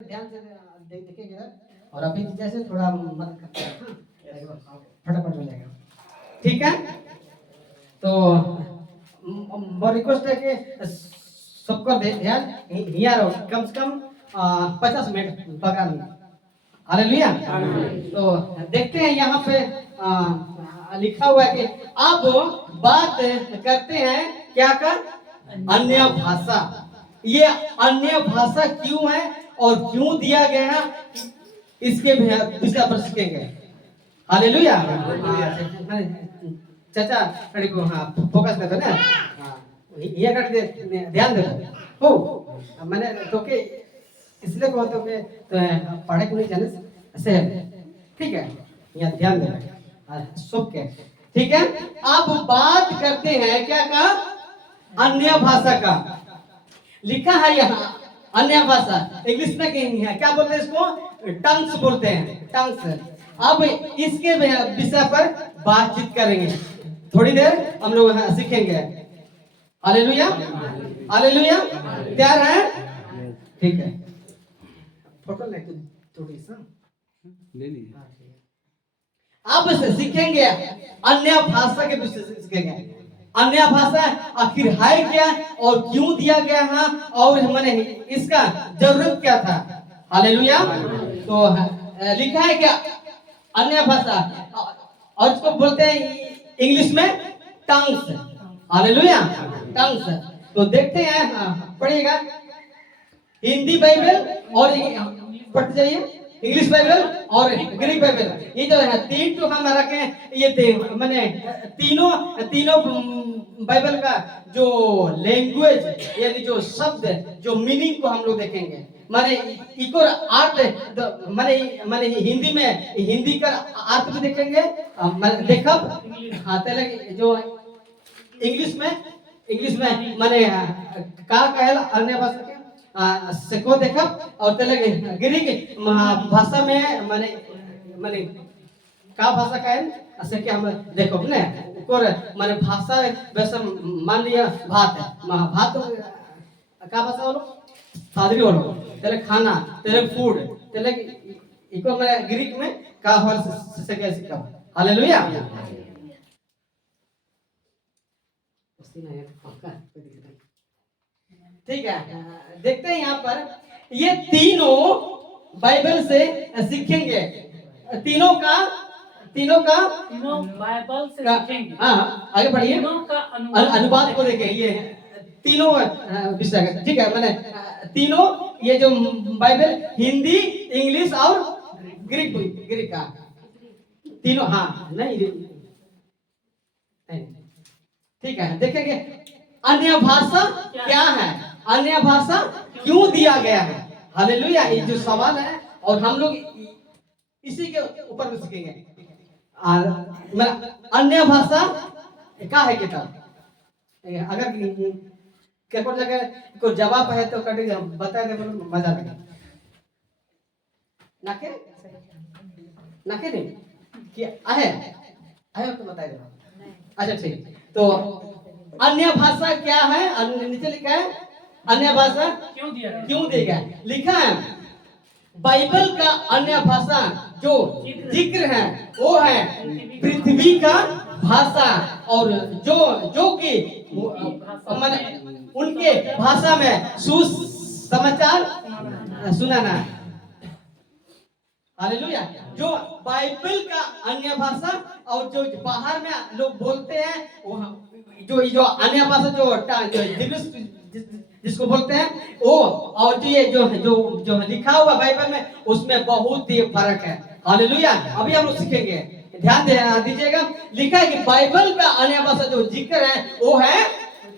ध्यान से देखेंगे ना। और अभी जैसे थोड़ा मदद करते हैं, फटाफट हो जाएगा। ठीक है, तो रिक्वेस्ट है कि सबको ध्यान हियर हो, कम से कम 50 मिनट पकड़ लो। हालेलुया। तो देखते हैं यहाँ पे लिखा हुआ है कि अब बात करते हैं क्या का अन्य भाषा। ये अन्य भाषा क्यों है और क्यों दिया गया है, इसके विषय पर सीखेंगे। हालेलुया। चाचा कड़ी को हाँ फोकस कर दो ना। ये कर दे, ध्यान दे हो। मैंने तो के इसलिए कहते हो कि पढ़े को नहीं जाने से ठीक है, यहाँ ध्यान देना सब के। ठीक है, अब बात करते हैं क्या का अन्य भाषा का। लिखा है यहाँ अन्य भाषा, इंग्लिश में कहीं है, क्या बोलते हैं इसको, टंग्स बोलते हैं, टंग्स। अब इसके विषय पर बातचीत करेंगे, थोड़ी देर हम लोग सीखेंगे। Hallelujah, hallelujah. तैयार है? ठीक है, फोटो लेके थोड़ी सा ले लीजिए। अब सीखेंगे अन्य भाषा के विषय से सीखेंगे। अन्य भाषा आखिर है क्या और क्यों दिया गया है और मैंने इसका जरूरत क्या था। हालेलुया। तो लिखा है क्या अन्य भाषा, और इसको बोलते हैं इंग्लिश में टंग्स। Hallelujah, tongues. तो देखते हैं, पढ़िएगा हिंदी बाइबल और पढ़ते जाइए, इंग्लिश बाइबल और ग्रीक बाइबल। ये जो है तीन तो हम रखे, ये मैंने तीनों बाइबल का जो लैंग्वेज यानी जो शब्द जो मीनिंग को हम लोग देखेंगे। माने इको अर्थ माने हिंदी में हिंदी का अर्थ भी देखेंगे। लेखक हाँ जो इंग्लिश में माने का कहला अन्य भाषा के सेको देखब और तेलुगु ग्रीक भाषा में माने का भाषा का है ऐसे कि हम देखो ने और माने भाषा वैसे मान लिया भात है, भात का भाषा बोलो सादरी बोलो, तेलुगु खाना, तेलुगु फूड, तेलुगु इको में ग्रीक में का हो से कैसे का। हालेलुया। ठीक है, देखते हैं यहाँ पर ये तीनों बाइबल से सीखेंगे। तीनों बाइबल से सीखेंगे। हाँ आगे बढ़िए, तीनों का अनुवाद को देखें। ये तीनों विषय का, ठीक है, मैंने तीनों ये जो बाइबल हिंदी, इंग्लिश और ग्रीक का तीनों, हाँ नहीं ठीक है। देखेंगे अन्य भाषा क्या है, अन्य भाषा क्यों दिया गया है। हालेलुया, ये जो सवाल है और हम लोग इसी के ऊपर में सीखेंगे। अन्य भाषा क्या है किताब, अगर क्या कोई जगह कोई जवाब है तो कट बता दे, मजा लगे नाके नहीं कि आहे तो बता दे। अच्छा ठीक, तो अन्य भाषा क्या है, नीचे लिखा है अन्य भाषा क्यों दिया गया। लिखा है बाइबल का अन्य भाषा जो जिक्र है वो है पृथ्वी का भाषा, और जो कि उनके भाषा में सुसमाचार सुनाना। हालेलुया। जो बाइबल का अन्य भाषा और जो बाहर में लोग बोलते हैं जो अन्य भाषा जो जिसको बोलते हैं वो, और जो ये जो लिखा हुआ बाइबल में उसमें बहुत ही फर्क है। हालेलुया। अभी हम लोग सीखेंगे, ध्यान दीजिएगा। लिखा है कि बाइबल का अन्य भाषा जो जिक्र है वो है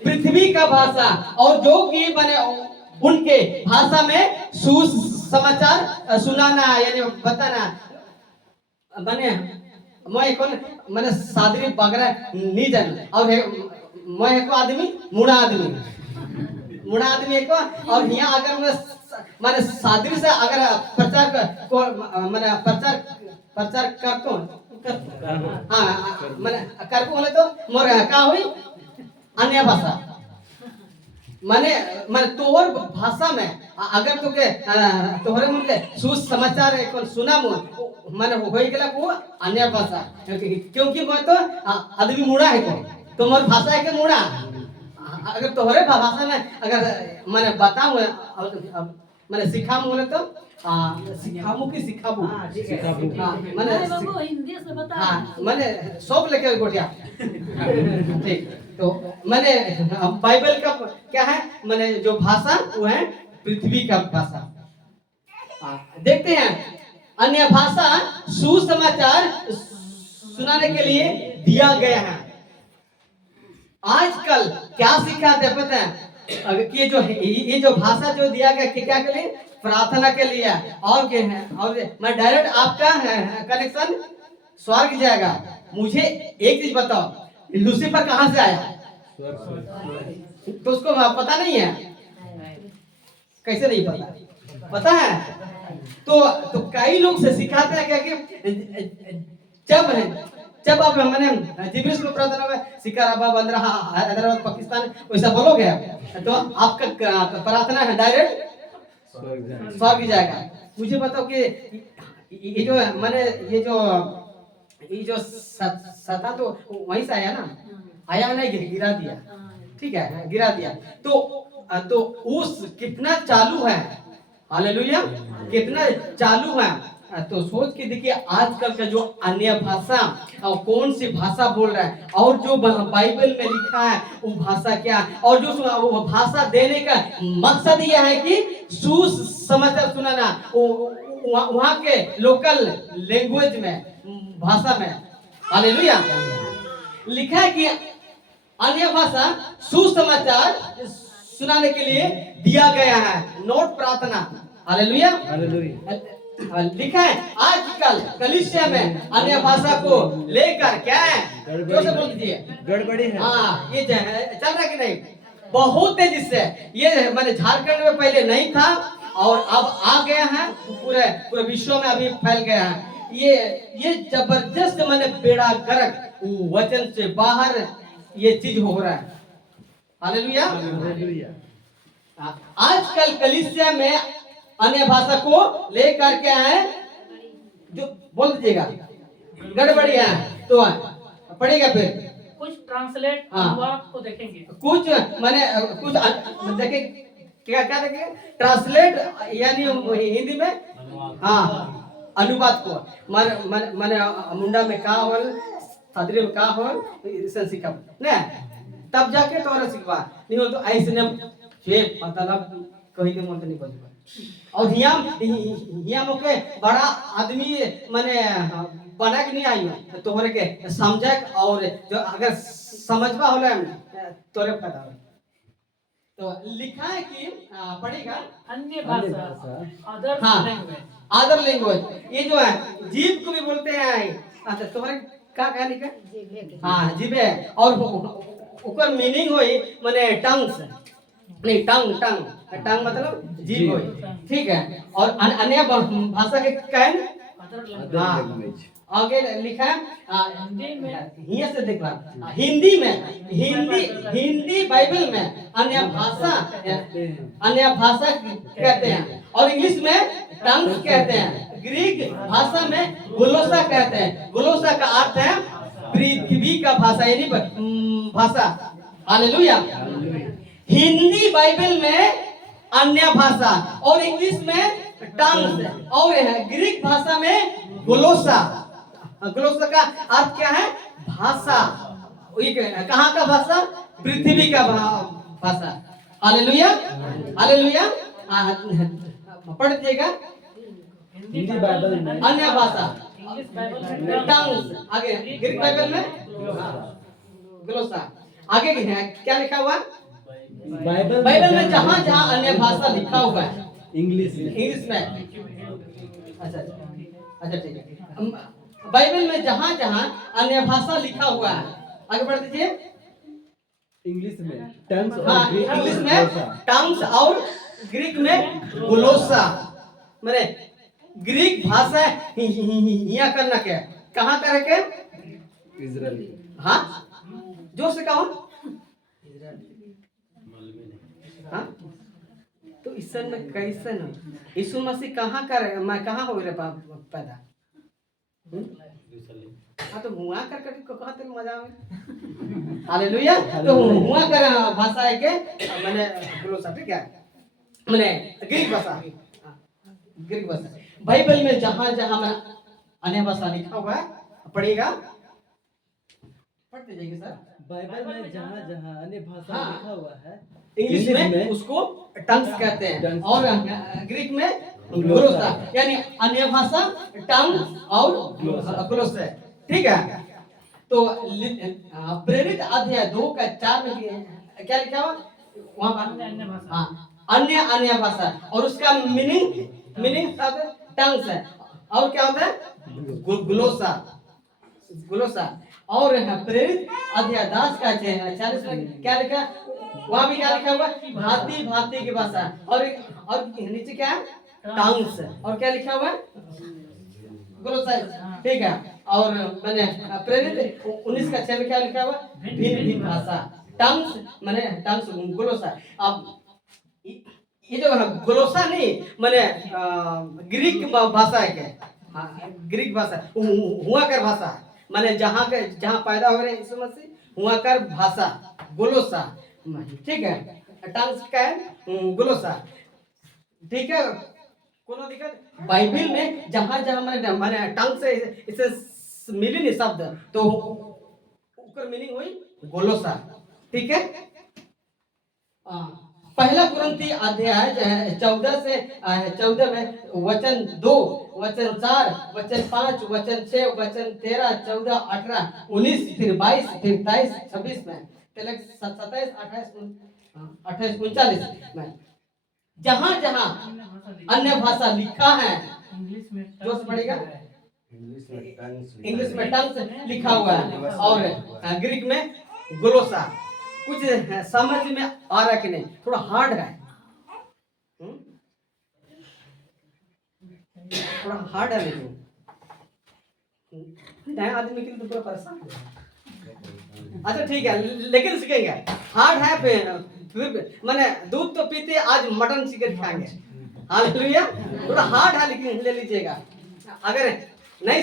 पृथ्वी का भाषा, और जो कि बने उनके भाषा में सुसमाचार सुनाना यानी बताना। बने मैं कौन मैंने सादरी बगरा नहीं जान, और मैं को आदमी मुड़ा आदमी को, और यहाँ अगर मैंने सादरी से अगर प्रचार को मैंने प्रचार करतो हाँ मैंने करको बोले तो मोर का हुई अन्य भाषा। माने तोहर भाषा में अगर तो के तोहरे मन के सुसमाचार एक सुना माने होई गेला को अन्य भाषा क्योंकि मैं तो आदमी मुड़ा है को तुम्हार भाषा है के मुड़ा अगर तोहरे भाषा में अगर माने बताऊं माने सिखाऊं बोले तो सिखाऊं की सिखाबू माने बाबू हिंदी से बता माने सब लेके गोटिया ठीक तो माने बाइबल का क्या है माने जो भाषा वो है पृथ्वी का भाषा देखते हैं अन्य भाषा सुसमाचार सुनाने के लिए दिया गया है आजकल क्या सिखाते हैं पता है कि ये जो भाषा जो दिया गया क्या के लिए प्रार्थना के लिए और क्या है और मैं डायरेक्ट आपका कनेक्शन स्वर्ग जाएगा मुझे एक चीज बताओ लूसीफर कहाँ से आया तो उसको पता नहीं है कैसे नहीं पता है तो कई लोग से सिखाते हैं क्या कि जब आप मैंने जिब्रील को प्रार्थना में सिकाराबाद बंदरा हैदराबाद पाकिस्तान वैसा बोलोगे तो आपका प्रार्थना है डायरेक्ट स्वर्ग जाएगा मुझे बताओ कि ये जो मैंने ये जो सता तो वहीं से आया ना आया नहीं गिरा दिया ठीक है गिरा दिया तो उस कितना चालू है हालेलुया कितना चालू है तो सोच के देखिए आजकल का जो अन्य भाषा और कौन सी भाषा बोल रहा है और जो बाइबल में लिखा है वो भाषा क्या और जो वो भाषा देने का मकसद यह है कि सुसमाचार सुनाना वहाँ के लोकल लैंग्वेज में भाषा में हालेलुया लिखा है कि अन्य भाषा सुसमाचार सुनाने के लिए दिया गया है नोट प्रार्थना हालेलुया लिखा है आजकल कलीसिया में अन्य भाषा को लेकर क्या है जो से बोल दीजिए गड़बड़ी है हाँ ये चल रहा कि नहीं बहुत तेजी से ये मैंने झारखंड में पहले नहीं था और अब आ गया है पूरे विश्व में अभी फैल गया है ये जबरदस्त मैंने बेड़ा गर्क वचन से बाहर ये चीज हो रहा है हालेलुया आजकल कलीसिया में अन्य भाषा को लेकर के आए जो बोल दीजिएगा गड़बड़ी है तो पढ़ेगा फिर कुछ ट्रांसलेट अनुवाद को देखेंगे कुछ माने कुछ देखें क्या क्या देखें ट्रांसलेट यानी हिंदी में हाँ अनुवाद को माने मुंडा में का होल सदरी में का होल इसे सिखा ने तब जाके तोरा सिखवा नहीं हो तो ऐसे ने मतलब कहीं के मन नहीं बजवा और हिया मोके बड़ा आदमी माने बना के नहीं आई तोहरे के समझक और जो अगर समझवा होला तोरे फायदा हो तो लिखा है कि पढ़ेगा अन्य भाषा अदर लैंग्वेज अदर लैंग्वेज ये जो है जीव को भी बोलते हैं अच्छा तुम्हारे क्या कहा लिखा हाँ जीव है और ऊपर मीनिंग होई माने टंग्स नहीं टंग मतलब जीव होई ठीक है और अन्य भाषा के कहन आगे लिखा है हिंदी से देख रहा हिंदी बाइबल में अन्य भाषा कहते हैं और इंग्लिश में टंग्स कहते हैं ग्रीक भाषा में गुलोसा कहते हैं गुलोसा का अर्थ है पृथ्वी का भाषा यानी भाषा हालेलुया हिंदी बाइबल में अन्य भाषा और इंग्लिश में टंग्स और ग्रीक भाषा में ग्लोसा ग्लोसा का अर्थ क्या है भाषा कहाँ का भाषा पृथ्वी का भाषा हालेलुया हालेलुया पढ़ दीजिएगा हिंदी बाइबल में अन्य भाषा इंग्लिश बाइबल में टंग्स आगे ग्रीक बाइबल में ग्लोसा आगे क्या लिखा हुआ बाइबल में जहाँ जहाँ अन्य भाषा लिखा हुआ है इंग्लिश में अच्छा ठीक है बाइबल में जहाँ जहाँ अन्य भाषा लिखा हुआ है आगे बढ़ दीजिए इंग्लिश में टंग्स हाँ इंग्लिश में टंग्स और ग्रीक में ग्लोसा मैंने ग्रीक भाषा यहाँ करना क्या कहाँ करे के इजराइल हाँ जोर से कहो हाँ तो ईसन में कैसन यीशु मसीह कहाँ कर मैं कहाँ हो रे पैदा हाँ तो हुआ कर कभी को कहते मजा में हालेलुया तो हुआ कर भाषा है के मैंने ग्लोसा ठीक है मैंने ग्रीक भाषा ग्रीक भाषा बाइबल में जहाँ जहाँ मैं अन्य भाषा लिखा हुआ है पढ़ेगा पढ़ते जाइए सर बाइबल में जहाँ जहाँ अन्य भाषा हाँ। लिखा हुआ है इंग्लिश में उसको टंग्स कहते हैं और ग्रीक में ग्लोसा यानी अन्य भाषा टंग और ग्लोसा ठीक है तो प्रेरित अध्याय 2:4 में क्या लिखा हुआ वहां पर अन्य भाषा। हाँ अन्य भाषा और उसका मीनिंग सब टंग्स है और क्या होता है ग्लोसा ग्लोसा और प्रेरित अध्याय 10:40 में क्या लिखा वहां भी क्या लिखा हुआ भांति भांति की भाषा और नीचे क्या है टंग्स और क्या लिखा हुआ ग्लोसा ठीक है और मैंने प्रेरित 19:6 में क्या लिखा हुआ भिन्न भिन्न भाषा टंग्स मैंने टंग्स ग्लोसा अब ये जो ग्लोसा नहीं मैंने ग्रीक भाषा है क्या ग्रीक भाषा हुआ कर भाषा मैंने जहाँ पैदा हो रहे यीशु मसीह हुआ कर भाषा ग्लोसा ठीक है टंग्स का है ग्लोसा ठीक है कोनो दिक्कत बाइबल में जहाँ जहाँ मैंने टंग से इसे मिली नहीं शब्द तो ऊपर मीनिंग हुई ग्लोसा ठीक है पहला कुरिन्थी अध्याय 14 में वचन 2 वचन 4 वचन 5 वचन 6 वचन 13 14 18 19 फिर 22 फिर 23 26 में 27 28 39 में जहां जहां अन्य भाषा लिखा है इंग्लिश में जो से पढ़ेगा इंग्लिश में टंग्स लिखा हुआ है और ग्रीक में ग्लोसा कुछ समझ में आ रहा कि नहीं थोड़ा हार्ड है थोड़ा हार्ड है लेकिन नया आदमी के लिए तो पूरा परेशान है अच्छा ठीक है लेकिन सीखेंगे हार्ड है फिर मैंने दूध तो पीते आज मटन चिकन खाएंगे हालेलुया थोड़ा हार्ड है लेकिन ले लीजिएगा अगर नहीं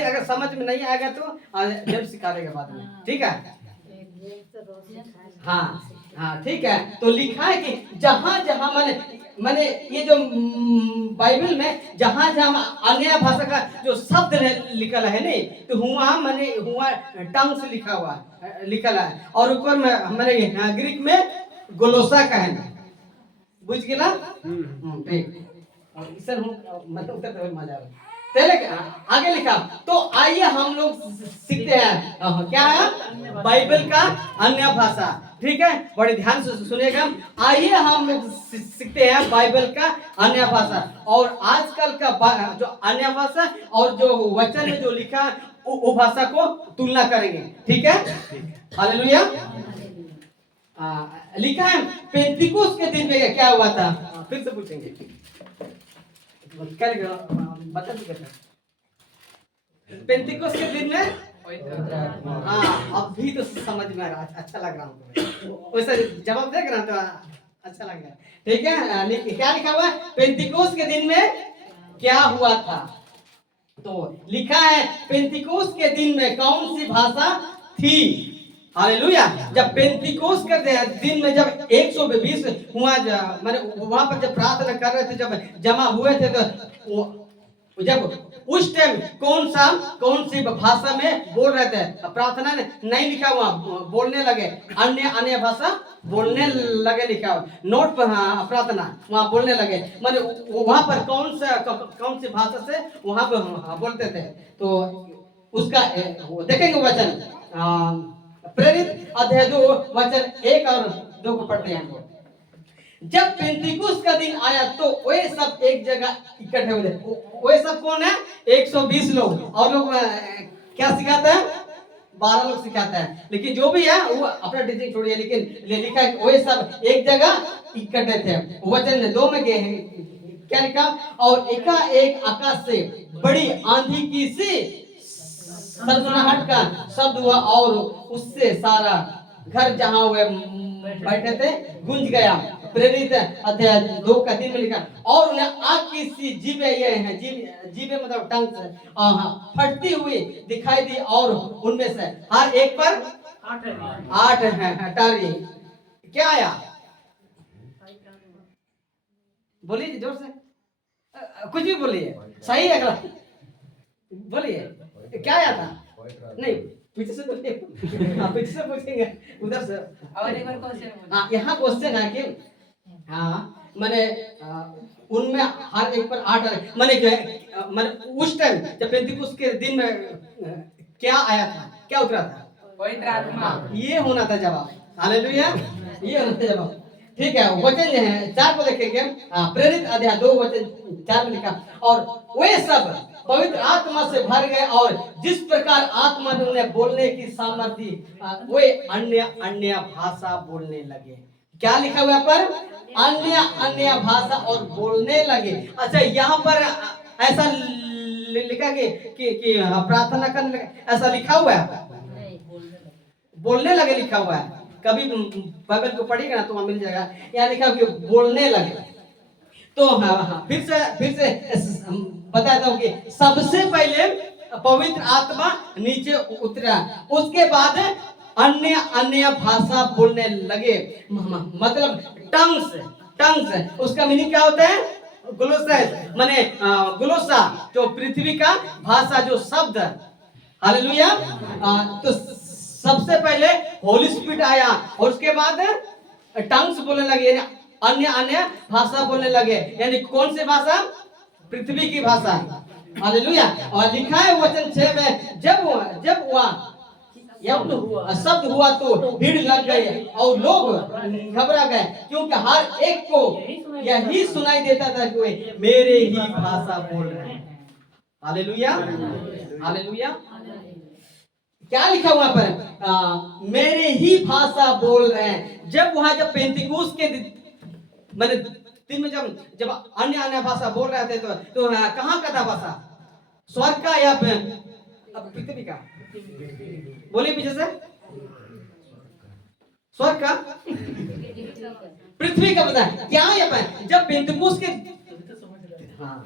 अगर समझ में नहीं आएगा तो जब सिखा देगा बाद में ठीक है हाँ हाँ ठीक है तो लिखा है कि जहां जहां मैंने ये जो बाइबल में जहां जहां अन्य भाषा का जो शब्द लिखा है नहीं तो हुआ टंग से लिखा है और ऊपर में मैंने ग्रीक में ग्लोसा का है बुझ गेला ठीक और इसे मतलब उत्तर मजा आ रहा पहले आगे लिखा तो आइए हम लोग सीखते हैं क्या है बाइबल का अन्य भाषा ठीक है बड़े ध्यान से सुनिएगा आइए हम लोग सीखते हैं बाइबल का अन्य भाषा और आजकल का जो अन्य भाषा और जो वचन में जो लिखा है वो भाषा को तुलना करेंगे ठीक है हालेलुया लिखा है पेंतिकोस्त के दिन में क्या हुआ था फिर से पूछेंगे बता पेंतिकोस्त के दिन में हाँ अभी तो समझ में आ रहा अच्छा लग रहा हूँ वैसे जवाब देख रहा तो अच्छा लग रहा ठीक है क्या लिखा हुआ पेंतिकोस्त के दिन में क्या हुआ था तो लिखा है पेंतिकोस्त के दिन में कौन सी भाषा थी हालेलुया जब पेंतिकोस्त के दिन में जब 120 हुआ मैंने वहां पर जब प्रार्थना कर रहे थे जब जमा हुए थे तो जब उस टाइम कौन सी भाषा में बोल रहे थे प्रार्थना नहीं लिखा हुआ बोलने लगे अन्य भाषा बोलने लगे लिखा हुआ नोट पर प्रार्थना वहां बोलने लगे माने वहां पर कौन सी भाषा से वहां पर बोलते थे तो उसका देखेंगे वचन प्रेरित अध्याय 2 वचन 1 और 2 को पढ़ते हैं हम जब पेंतिकोस्त का दिन आया तो वे सब एक जगह इकट्ठे हुए वे सब कौन है 120 लोग और लोग क्या सिखाते हैं 12 लोग सिखाते हैं लेकिन जो भी है वो अपना टीचिंग छोड़िए लेकिन लिखा है वे सब एक जगह इकट्ठे थे वचन 2 में क्या लिखा और एकाएक आकाश से बड़ी आंधी की सी सरसराहट का शब्द हुआ और उससे सारा घर जहां हुए बैठे थे, गूंज गया। प्रेरित अध्याय 2 का 3 में लिखा, और उन्हें आग की सी जीभें, ये हैं जीभें मतलब टंग फटती हुई दिखाई दी, और उनमें से हर एक पर 8 हटारी क्या आया? बोलिए जी जोर से, कुछ भी बोलिए, सही है गलत बोलिए, क्या आया था? नहीं, पीछे से बोलिए। हाँ, पीछे से पूछेंगे, उधर से। और एक बार क्वेश्चन। हाँ, यहाँ क्वेश्चन है कि हाँ मैंने उनमें हर एक पर 8 मैंने उस टाइम जब पेंतिकुस्त के दिन में क्या आया था, क्या उतरा था? पवित्र आत्मा। ये होना था जवाब। हालेलुया, ये होना था जवाब। ठीक है, वचन जो है 4 को देखेंगे। प्रेरित अध्याय 2 वचन 4 में लिखा, और वे सब पवित्र आत्मा से भर गए, और जिस प्रकार आत्मा ने उन्हें बोलने की सामर्थ्य दी, वे अन्य अन्य भाषा बोलने लगे। क्या लिखा हुआ पर? अन्य अन्य भाषा और बोलने लगे। अच्छा, यहाँ पर ऐसा लिखा कि प्रार्थना करने लगे, ऐसा लिखा हुआ है? बोलने लगे लिखा हुआ है। कभी बाइबल को पढ़िएगा ना तो वहां मिल जाएगा, यहाँ लिखा कि बोलने लगे। तो हाँ, फिर से बताता हूँ कि सबसे पहले पवित्र आत्मा नीचे उतरा, उसके बाद अन्य अन्य भाषा बोलने लगे। मतलब टंग्स, उसका मीनिंग क्या होता है? ग्लोसस, माने ग्लोसा, जो पृथ्वी का भाषा, जो शब्द। हालेलुया। तो सबसे पहले होली स्पिरिट आया, और उसके बाद टंग्स बोलने लगे, अन्य अन्य भाषा बोलने लगे। यानी कौन सी भाषा? पृथ्वी की भाषा। हालेलुया। और लिखा है वचन 6 में, जब शब्द हुआ तो भीड़ लग गई, और लोग घबरा गए, क्योंकि हर एक को यही सुनाई देता था कि वे मेरे ही भाषा बोल रहे हैं। Hallelujah, hallelujah. क्या लिखा हुआ पर? मेरे ही भाषा बोल रहे हैं। जब पेंतिकुस्त के मैंने दिन में जब अन्य अन्य भाषा बोल रहे थे, तो कहाँ का था भाषा? स्वर्ग का या पृथ्वी का? बोलिए पीछे से। स्वर्ग का, पृथ्वी का पता है क्या? ये जब पेंतिकुस्त के, हाँ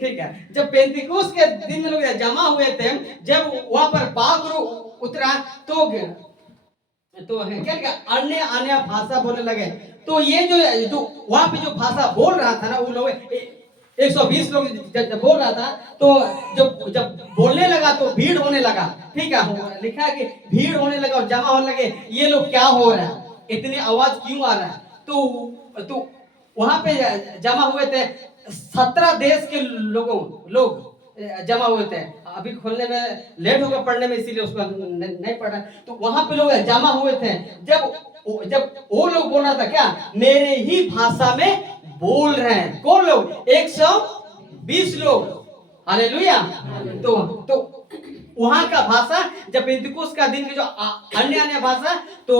ठीक है, जब पेंतिकुस्त के दिन में लोग जमा हुए थे, जब वहां पर पाक उतरा, तो क्या क्या अन्य अन्य भाषा बोलने लगे। तो ये जो वहां पे जो भाषा बोल रहा था ना, वो लोग 120 लोग जब बोल रहा था, तो जब बोलने लगा तो भीड़ होने लगा। ठीक है, लिखा है कि भीड़ होने लगा और जमा होने लगे, ये लोग क्या हो रहा है, इतनी आवाज क्यों आ रहा है? तो वहां पे जमा हुए थे 17 देश के लोग जमा हुए थे। अभी खोलने में लेट होगा पढ़ने में, इसीलिए उसको नहीं पढ़ा। तो वहां पे लोग जमा हुए थे, जब वो लोग बोल रहा था क्या? मेरे ही भाषा में बोल रहे हैं। कौन लोग? 120 लोग। हालेलुया। तो वहां का भाषा, जब पेंतिकुस्त का दिन की जो अन्य अन्य भाषा, तो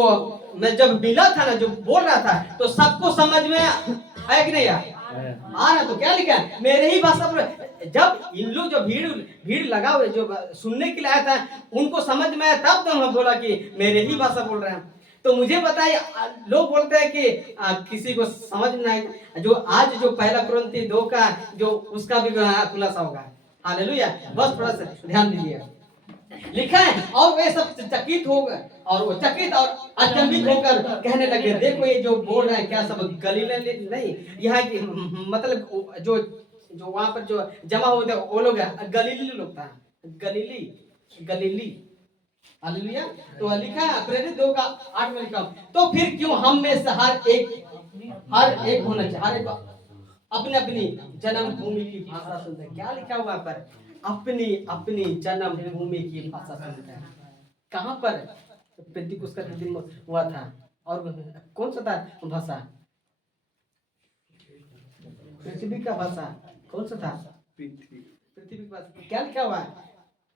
मैं जब मिला था ना, जो बोल रहा था, तो सबको समझ में आया कि नहीं आया? ना, तो क्या लिखा है? मेरे ही भाषा बोल। जब इन लोग जो भीड़ लगा हुए जो सुनने के लिए आया था, उनको समझ में आया, तब तो हम बोला कि मेरे ही भाषा बोल रहे हैं। तो मुझे बताइए, लोग बोलते हैं कि किसी को समझ में नहीं। जो आज जो 1 कुरिन्थी 2 का जो उसका भी खुलासा होगा। हालेलुया। बस थोड़ा सा ध्यान दीजिए। लिखा है, और वे सब चकित हो गए, और वो चकित और अचंभित होकर कहने लगे, देखो ये जो बोल रहे हैं क्या सब गलीली नहीं? यहाँ की मतलब जो वहां पर जो जमा हुए थे वो लोग गलीली लोग था। गलीली। हालेलुया। तो लिखा है प्रेरित 2 का 8 में लिखा, तो फिर क्यों हम में से हर एक होना चाहिए, हर एक अपनी अपनी जन्मभूमि की भाषा सुनते हैं। क्या लिखा हुआ पर? अपनी जन्मभूमि की भाषा सुनते हैं। कहाँ पर? पेंतिकुस्त का दिन हुआ था, और कौन सा था भाषा? पृथ्वी का भाषा। कौन सा था? पृथ्वी की भाषा। क्या लिखा हुआ है?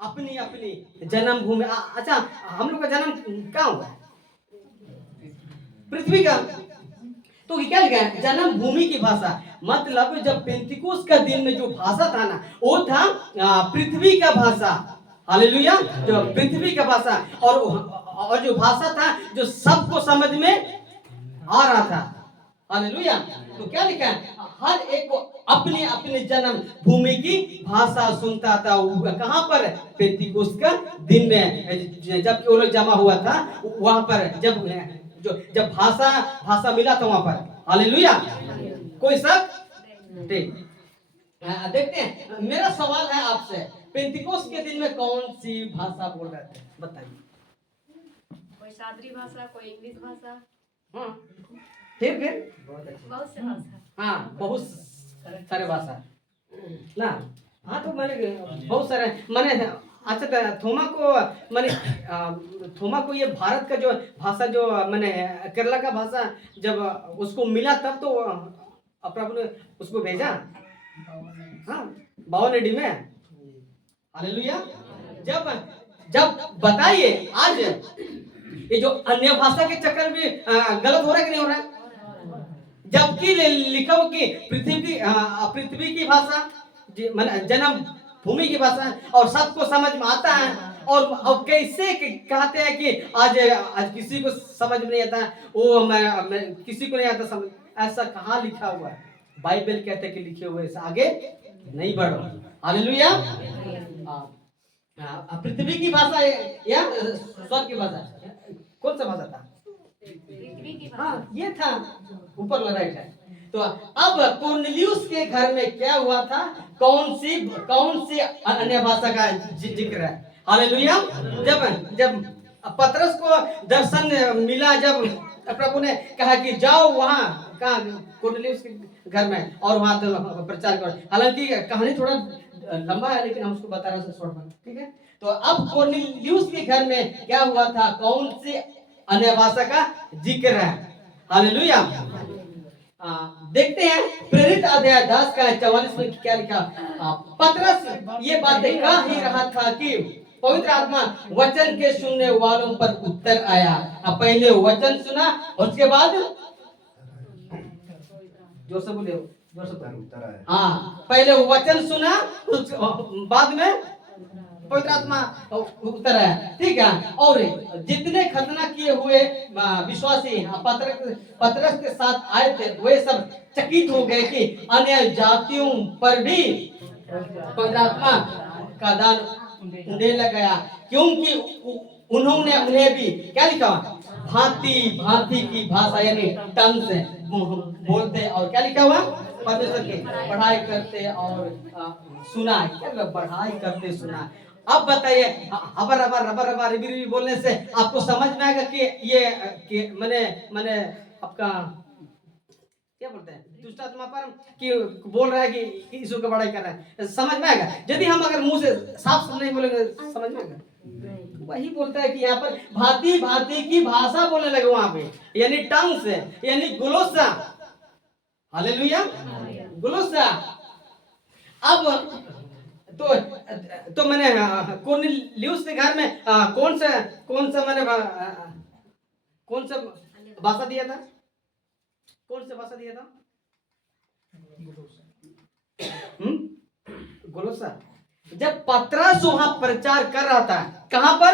अपनी अपनी जन्मभूमि। अच्छा, हम लोग का जन्म कहाँ हुआ है? पृथ्वी का। तो क्या लिखा है? जन्मभूमि की भाषा। मतलब जब पेंतिकुस्त का दिन में जो भाषा था ना, वो था पृथ्वी का भाषा। हालेलुया। जो पृथ्वी का भाषा, और जो भाषा था जो सबको समझ में आ रहा था। हालेलुया। तो क्या लिखा है, हर एक को अपनी अपनी जन्म भूमि की भाषा सुनता था। वो कहाँ पर, पेंतीकोस्त का दिन में जब वो लोग जमा हुआ था, वहां पर जब भाषा मिला था वहां पर। हालेलुया। कोई शक नहीं। देखते हैं, मेरा सवाल है आपसे, पेंतीकोस्त के दिन में कौन सी भाषा बोल रहे थे, बताइए। कोई सादरी भाषा, कोई इंग्लिश भाषा, हाँ, फिर बहुत से भाषा। हाँ, बहुत सारे भाषा ना। हाँ, तो मैंने बहुत सारे मैंने, अच्छा थोमा को मैंने थोमा को ये भारत का जो भाषा जो मैंने केरला का भाषा जब उसको मिला तब तो अपना ने उसको भेजा। हाँ, 52 AD में। हालेलुया। जब जब बताइए आज ये जो अन्य भाषा के चक्कर में गलत हो रहा है कि नहीं हो रहा है? जबकि लिखा हो कि पृथ्वी की भाषा जन्म भूमि की भाषा और सबको समझ में आता है। और कैसे कहते हैं कि आज किसी को समझ में नहीं आता, वो मैं किसी को नहीं आता समझ, ऐसा कहाँ लिखा हुआ है? बाइबल कहते हैं कि लिखे हुए से आगे नहीं बढ़ो। हालेलुया। पृथ्वी की भाषा या स्वर्ग की भाषा, कौन सा भाषा था? पृथ्वी की हाँ, ये था ऊपर वाला राइट है। तो अब कोर्नेलियुस के घर में क्या हुआ था? कौन सी अन्य भाषा का जिक्र है? हालेलुया। जब पतरस को दर्शन मिला, जब प्रभु ने कहा कि जाओ वहां कहा कोर्नेलियुस के घर में और वहां तो प्रचार करो। हालांकि कहानी थोड़ा लंबा है, लेकिन हम उसको बता रहे हैं शॉर्ट में, ठीक है। तो अब कोर्नेलियुस के घर में क्या हुआ था? कौन सी अन्य भाषा का जिक्र है? हालेलुया। देखते हैं प्रेरित अध्याय 10 का 44 में क्या लिखा। पतरस ये बातें कह ही रहा था कि पवित्र आत्मा वचन के सुनने वालों पर उत्तर आया। पहले वचन सुना, उसके बाद जोर से बोले, जोर से बोले। हाँ, पहले वचन सुना, बाद में पवित्र आत्मा उतर आया, ठीक है। और जितने खतना किए हुए विश्वासी पतरस के साथ आए थे, वे सब चकित हो गए कि अन्य जातियों पर भी पवित्र आत्मा का दान देने लगा, क्योंकि उन्होंने उन्हें भी क्या लिखा, भांति भांति की भाषा यानी टंग से बोलते, और क्या लिखा हुआ, परमेश्वर की पढ़ाई करते और सुना। क्या पढ़ाई करते सुना? अब बताइए, हबर हबर रबर रबर रिबी बोलने से आपको समझ में आएगा कि ये मैंने आपका क्या बोलते हैं, दुष्ट आत्मा पर कि बोल रहा है कि यीशु का बड़ाई कर रहा है? समझ में आएगा? यदि हम अगर मुंह से साफ नहीं बोलेंगे, समझ में आएगा? वही बोलता है कि यहाँ पर भांति भांति की भाषा बोलने लगे वहां पे, यानी टंग से, यानी गुलोसा। हालेलुया, गुलोसा। अब तो मैंने कोर्नेलियुस के घर में कौन सा मैंने कौन सा भाषा दिया था? कौन सा भाषा दिया था? गुलोसा। जब पतरस वहां प्रचार कर रहा था, कहां पर?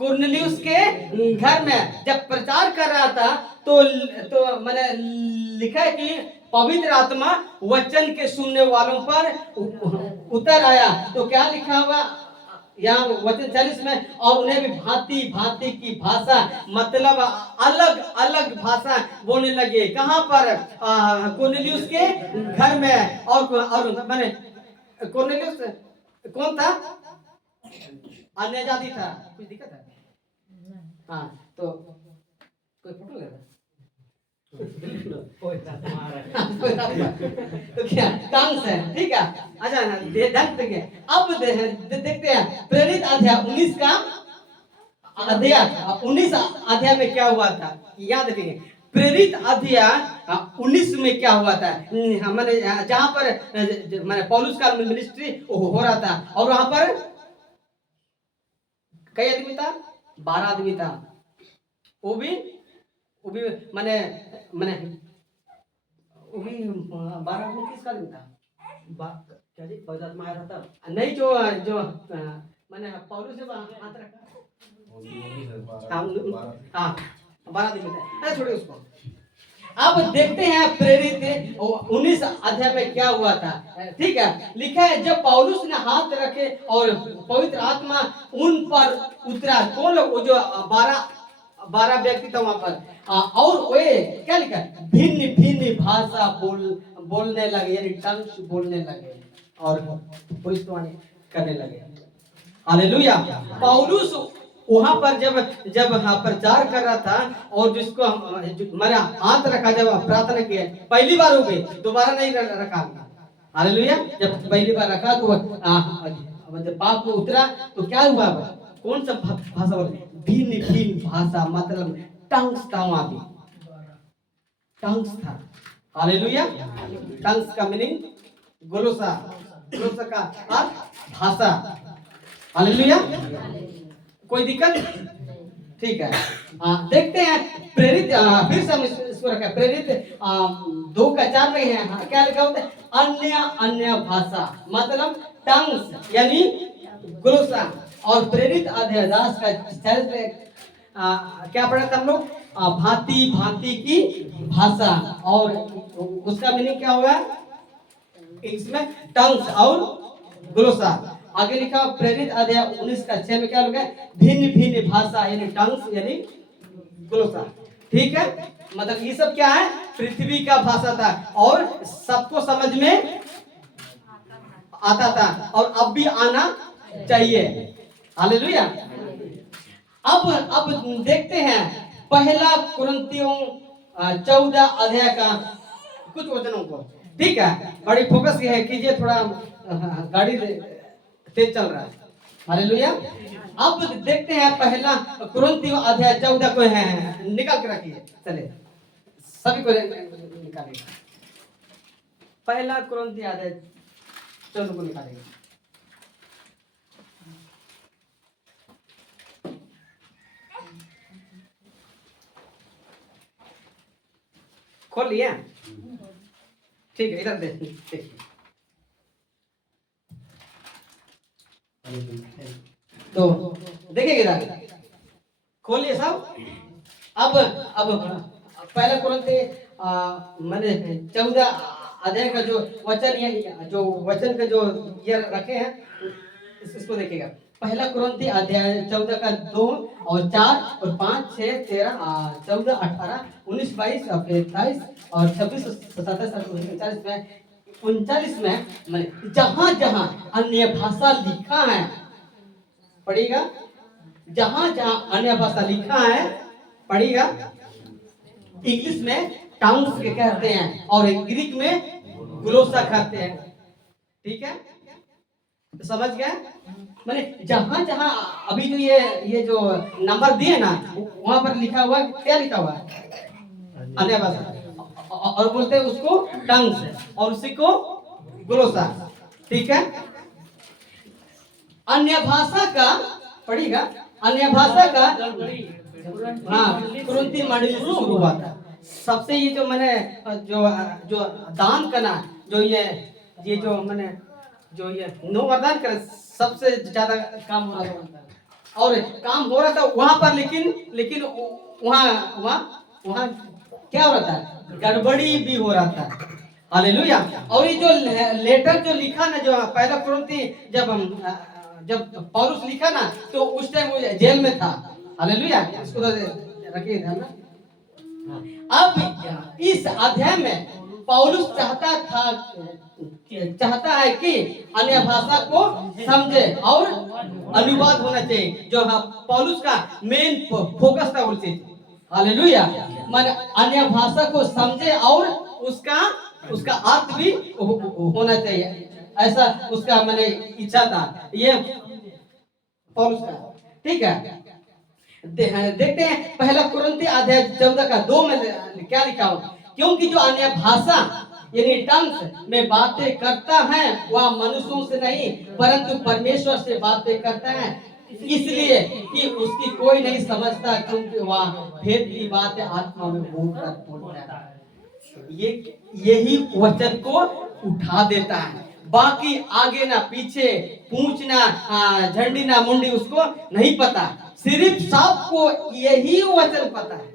कोर्नेलियुस के घर में जब प्रचार कर रहा था, तो मैंने लिखा है कि पवित्र आत्मा वचन के सुनने वालों पर उतर आया। तो क्या लिखा हुआ यहाँ वचन 40 में? और उन्हें भी भांति भांति की भाषा, मतलब अलग अलग भाषा बोलने लगे। कहां पर? कोर्नेलियुस के घर में। और मैंने कोर्नेलियुस कौन था? अन्य जाति था। कुछ दिक्कत है? हाँ, तो कोई फोटो ले रहा? तो क्या टंग्स है, ठीक है। अच्छा, ध्यान देखिए। अब देखते हैं प्रेरित अध्याय 19 का अध्याय 19 अध्याय में क्या हुआ था, याद रखिए। प्रेरित अध्याय 19 में क्या हुआ था? मैंने जहां पर मैंने पौलुस का मिनिस्ट्री हो रहा था, और वहां पर कई आदमी था? 12 आदमी था। वो भी मैंने वो भी 12 आदमी किसका आदमी था? क्या जी, पवित्र आत्मा आया था तब? नहीं, जो मैंने पौलुस से हाथ रखा, हाँ 12 दिन में, अरे छोड़िए उसको। अब देखते हैं प्रेरित 19 अध्याय में क्या हुआ था। ठीक है, लिखा है जब पौलुस ने हाथ रखे और पवित्र आत्मा उन पर उतरा। कौन लोग? वो जो 12 व्यक्ति था वहां पर। और वे क्या लिखा है? भिन्न भिन्न भाषा बोलने लगे, यानी टंग्स बोलने लगे और भविष्यवाणी करने लगे। हालेलुया। पौलुस वहां पर जब प्रचार कर रहा था और जिसको हमारा हाथ रखा, जब प्रार्थना किया, पहली बार हो गई, दोबारा नहीं रखा। हालेलुया। जब पहली बार रखा तो जब पाप को उतरा तो क्या हुआ? कौन सा भाषा बोले? भिन्न भिन्न भाषा, मतलब टंग्स था वहां भी, टंग्स था। हालेलुया। टंग्स का मीनिंग गोलोसा, गोलोसा का अर्थ भाषा। हालेलुया। कोई दिक्कत? ठीक है। देखते हैं प्रेरित, फिर से हम इसको रखा है प्रेरित 2:4 में है, क्या लिखा होता है? अन्य अन्य भाषा, मतलब टंग्स यानी ग्लोसा। और प्रेरित अध्याय 10 का 40 में क्या पढ़ा था हम लोग? भांति भांति की भाषा, और उसका मीनिंग क्या होगा इसमें? टंग्स और ग्लोसा। आगे लिखा प्रेरित अध्याय 19 का 6 में क्या लिखा है? भिन्न भिन्न भाषा यानी टंग्स यानी ग्लोसा। ठीक है, मतलब ये सब क्या है? पृथ्वी का भाषा था और सबको समझ में आता था और अब भी आना चाहिए। हालेलुया। अब देखते हैं पहला कुरिन्थियों 14 अध्याय का कुछ वचनों को। ठीक है, बड़ी फोकस है कीजिए, थोड़ा गाड़ी तेज चल रहा है। हालेलुया। अब देखते हैं पहला कुरिन्थियों अध्याय 14 को है, निकाल के रखिए, चले सभी को निकालिए। पहला कुरिन्थियों अध्याय 14 को निकालेंगे। खोल लिया? ठीक है, इधर देखिए। तो देखिए इधर खोलिए सब। अब पहला कुरिन्थियों मैंने 14 अध्याय का जो वचन है, जो वचन का जो ये रखे हैं, इसको देखिएगा। पहला कुरिन्थियों अध्याय 14 का 2 और 4 और 5 6 13 14 18 19 22 और 23 और 26 27 39 में 39 में जहां जहां अन्य भाषा लिखा है, पढ़िएगा, जहां जहां अन्य भाषा लिखा है पढ़िएगा। इंग्लिश में टंग्स के कहते हैं और ग्रीक में ग्लोसा कहते हैं। ठीक है, तो समझ गए? माने जहां जहां अभी जो ये जो नंबर दिए ना, वहां पर लिखा हुआ क्या लिखा हुआ है? अन्य भाषा, और बोलते हैं उसको टंग्स और उसी को ग्लोसा। ठीक है, अन्य भाषा का पढ़िएगा, अन्य भाषा का कुरिन्थियों मंडली से शुरू हुआ था। सबसे ये जो मैंने जो दान करना, जो ये जो मैंने जो ये नो वरदान कर, सबसे ज्यादा काम हो रहा था और काम हो रहा था वहां पर, लेकिन वहां क्या हो रहा था? गड़बड़ी भी हो रहा था। हालेलुया। और ये जो लेटर जो लिखा ना, जो पहला कुरिन्थियों जब पौलुस लिखा ना, तो उस टाइम वो जेल में था। हालेलुया। इसको रखिए ध्यान में। अब इस अध्याय में पौलुस चाहता है कि अन्य भाषा को समझे और अनुवाद होना चाहिए, जो पौलुस का मेन फोकस था उस चीज। हालेलुया। माने अन्य भाषा को समझे और उसका अर्थ भी होना चाहिए, ऐसा उसका मैंने इच्छा था, ये पौलुस का। ठीक है, देखते हैं पहला कुरिन्थियों अध्याय 14 का 2 में क्या लिखा हो? क्योंकि जो अन्य भाषा यानी टंग्स में बातें करता है वह मनुष्यों से नहीं परंतु परमेश्वर से बातें करता है, इसलिए कि उसकी कोई नहीं समझता, क्योंकि वह भेद की बातें आत्मा में होकर बोलता है। यही वचन को उठा देता है, बाकी आगे ना पीछे, पूंछ ना झंडी ना मुंडी उसको नहीं पता, सिर्फ सांप को यही वचन पता है।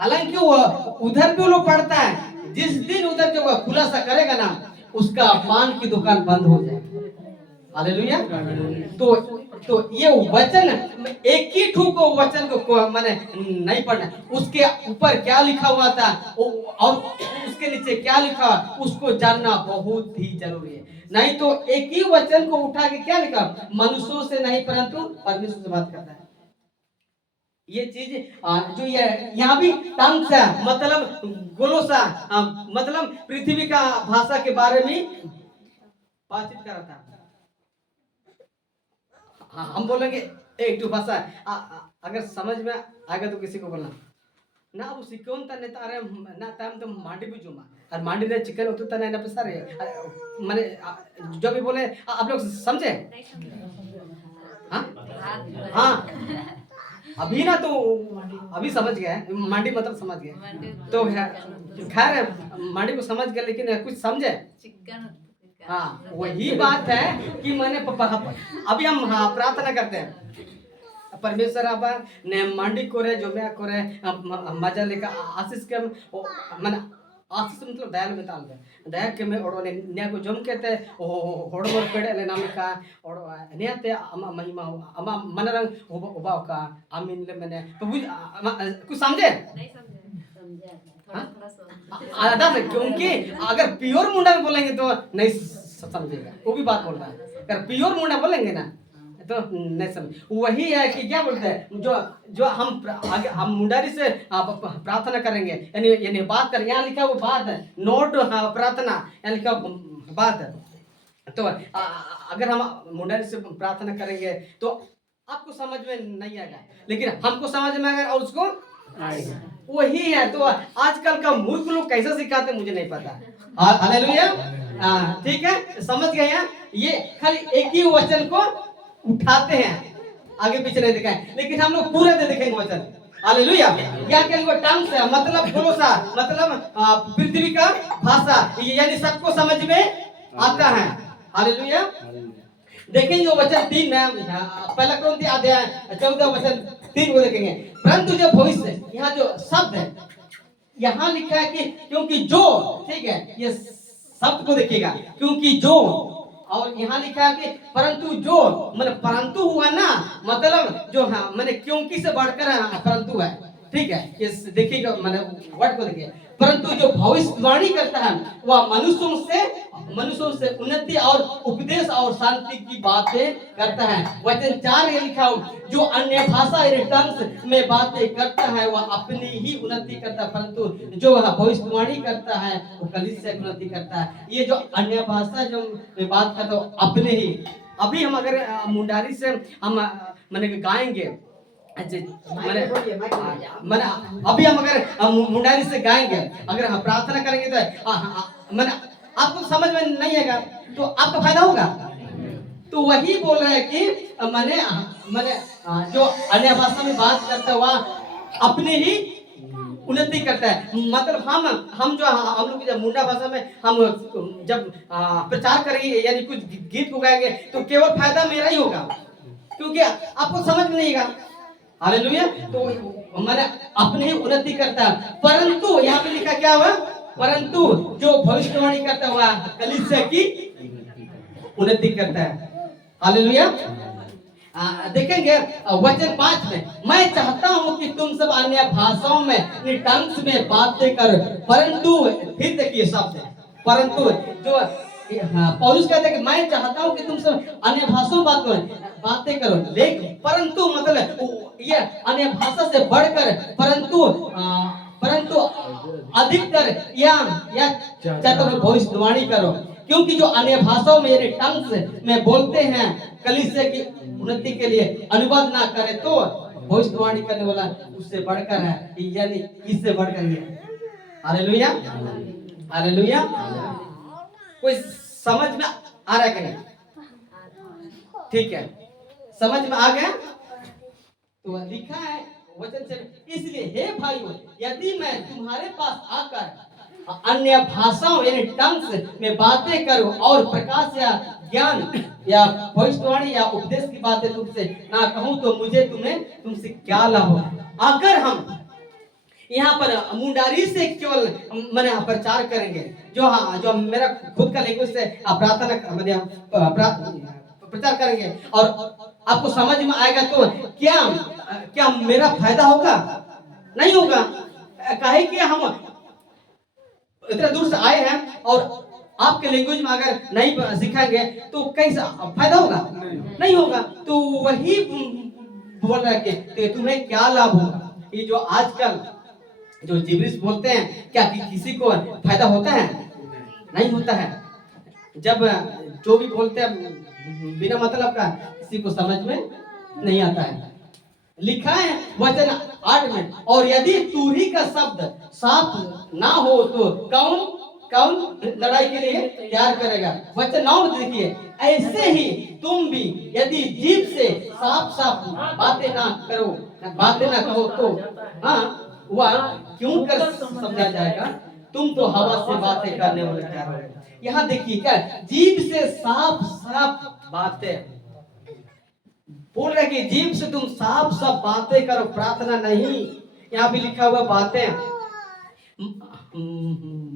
हालांकि वो उधर भी लोग पढ़ता है, जिस दिन उधर जो वह खुलासा करेगा ना, उसका पान की दुकान बंद हो जाएगी। हालेलुया। तो ये वचन एक ही ठूक वचन को मैंने नहीं पढ़ना, उसके ऊपर क्या लिखा हुआ था और उसके नीचे क्या लिखा उसको जानना बहुत ही जरूरी है। नहीं तो एक ही वचन को उठा के क्या लिखा, मनुष्यों से नहीं परंतु परमेश्वर से बात करता है। ये चीज जो ये यहाँ भी टंग से मतलब गोलोसा मतलब पृथ्वी का भाषा के बारे में बातचीत कर रहा था। हम बोलेंगे एक जो भाषा अगर समझ में आएगा तो किसी को बोलना ना, वो सिकोन तने तारे ना टाइम तो मांडी भी जुमा और मांडी रे चिकन होतो तने ना पसारे माने जो भी बोले आप लोग समझे? हाँ अभी ना तो अभी समझ गए, मांडी मतलब समझ गए तो खैर मांडी को समझ गए लेकिन कुछ समझे। हाँ वही बात है कि मैंने अभी हम प्रार्थना करते हैं परमेश्वर आप ने मांडी को रे जो मैं को रे मजा लेकर आशीष के मैंने आशीष मतलब दयाल में ताल दे दया के में और ने को जम कहते होड़ मोर पेड़े ले नाम का और नेते अमा महिमा अमा मनरंग उबाव का आमीन ले मैंने तो कुछ समझे? नहीं समझे आधा से क्योंकि अगर प्योर मुंडा में बोलेंगे तो नहीं समझेगा, वो भी बात बोल रहा है। अगर प्योर मुंडा बोलेंगे ना तो नहीं समझ। वही है कि क्या बोलते हैं जो हम मुंडारी से प्रार्थना करेंगे यानी बात करें, यहाँ लिखा वो बात है नोट प्रार्थना यहाँ लिखा बात है। तो अगर हम मुंडारी से प्रार्थना करेंगे तो आपको समझ में नहीं आएगा, लेकिन हमको समझ में आएगा और उसको आएगा। वही है। तो आजकल का मूर्ख लोग कैसे सिखाते मुझे नहीं पता। हालेलुया। ठीक है, समझ गए हैं? ये खाली एक ही वचन को उठाते हैं, आगे पीछे नहीं दिखाएं, लेकिन हम लोग पूरे दे देखेंगे वचन। हालेलुया। या के लिए टंग से मतलब भरोसा मतलब पृथ्वी का भाषा यानी सबको समझ में आता है। हालेलुया। देखेंगे वो वचन 3 में पहला क्रंथी अध्याय 14 वचन 3 को देखेंगे। परंतु जो भविष्य यहाँ जो शब्द है यहाँ लिखा है कि क्योंकि जो, ठीक है, ये शब्द को देखिएगा, क्योंकि जो, और यहाँ लिखा है कि परंतु जो मतलब परंतु हुआ ना मतलब जो हाँ मैंने क्योंकि से बढ़कर परंतु है। ठीक है, ये देखिएगा मैंने वर्ड को देखिए। परंतु जो भविष्यवाणी करता है वह मनुष्यों से उन्नति और उपदेश और शांति की बातें करता है। वचन 4 ये लिखा हो जो अन्य भाषा टंग्स में बातें करता है वह अपनी ही उन्नति करता है, परंतु जो वह भविष्यवाणी करता है वो कलीसिया की उन्नति करता है। ये जो अन्य भाषा जो मैं बात करता हूँ अपने ही, अभी हम अगर मुंडारी से हम मैंने गाएंगे मैंने अभी हम अगर मुंडारी से गाएंगे, अगर हम प्रार्थना करेंगे तो मैंने आपको समझ में नहीं आएगा तो आपका फायदा होगा। तो वही बोल रहे हैं कि मैंने जो अन्य भाषा में बात करता हुआ अपनी ही उन्नति करता है। मतलब हम जो हम लोग जब मुंडा भाषा में हम जब प्रचार करेंगे यानी कुछ गीत को गाएंगे तो केवल फायदा मेरा ही होगा, क्योंकि आपको समझ में नहीं आएगा। हालेलुया। तो मैंने अपनी ही उन्नति करता है, परंतु यहाँ पे लिखा क्या हुआ, परंतु जो भविष्यवाणी करता हुआ कलीसिया की उन्नति करता है। हालेलुया। देखेंगे वचन 5 में, मैं चाहता हूं कि तुम सब अन्य भाषाओं में टंग्स में बातें करो, परंतु फिर देखिए शब्द परंतु जो पौलुस कहते हैं कि मैं चाहता हूं कि तुम सब अन्य भाषाओं में बातें करो, लेकिन परंतु मतलब ये अन्य भाषा से बढ़कर परंतु अधिकतर या चाहता हूं भविष्यवाणी करो, क्योंकि जो अन्य भाषाओं में यानी टंग्स में बोलते हैं कलीसिया की उन्नति के लिए अनुवाद ना करे तो भविष्यवाणी करने वाला उससे बढ़कर है, यानी इससे बढ़कर है। हालेलुया। हालेलुया। कोई समझ में आ रहा है कि नहीं? ठीक है, समझ में आ गया? तो लिखा है वचन से, इसलिए हे भाइयों यदि मैं तुम्हारे पास आकर अन्य भाषाओं यानी टंग्स में बातें करूं और प्रकाश या ज्ञान या भविष्यवाणी या उपदेश की बातें तुमसे ना कहूं तो मुझे तुमसे क्या लाभ होगा। अगर हम यहाँ पर मुंडारी से केवल मैंने प्रचार करेंगे, जो मेरा खुद का लैंग्वेज से प्रार्थना प्रचार करेंगे और आपको समझ में आएगा तो क्या मेरा फायदा होगा? नहीं होगा। काहे कि हम इतना दूर से आए हैं और आपके लैंग्वेज में अगर नहीं सिखाएंगे तो कैसा फायदा होगा? नहीं होगा। तो वही बोल रहा है कि तुम्हें क्या लाभ होगा। ये जो आजकल जो जिब्रिश बोलते हैं, क्या किसी को फायदा होता है? नहीं होता है। जब जो भी बोलते हैं बिना मतलब का, किसी को समझ में नहीं आता है। लिखा है वचन 8 में, और यदि तूरी का शब्द साफ ना हो तो कौन लड़ाई के लिए तैयार करेगा। वचन 9 में देखिए, ऐसे ही तुम भी यदि जीभ से साफ बातें ना कहो तो वह क्यों कर समझा जाएगा। तुम तो हवा से बातें करने वाले तैयार हो। यहाँ देखिए क्या, जीभ से साफ बातें बोल रहे कि जीभ से तुम साफ बातें करो, प्रार्थना नहीं। यहाँ भी लिखा हुआ बातें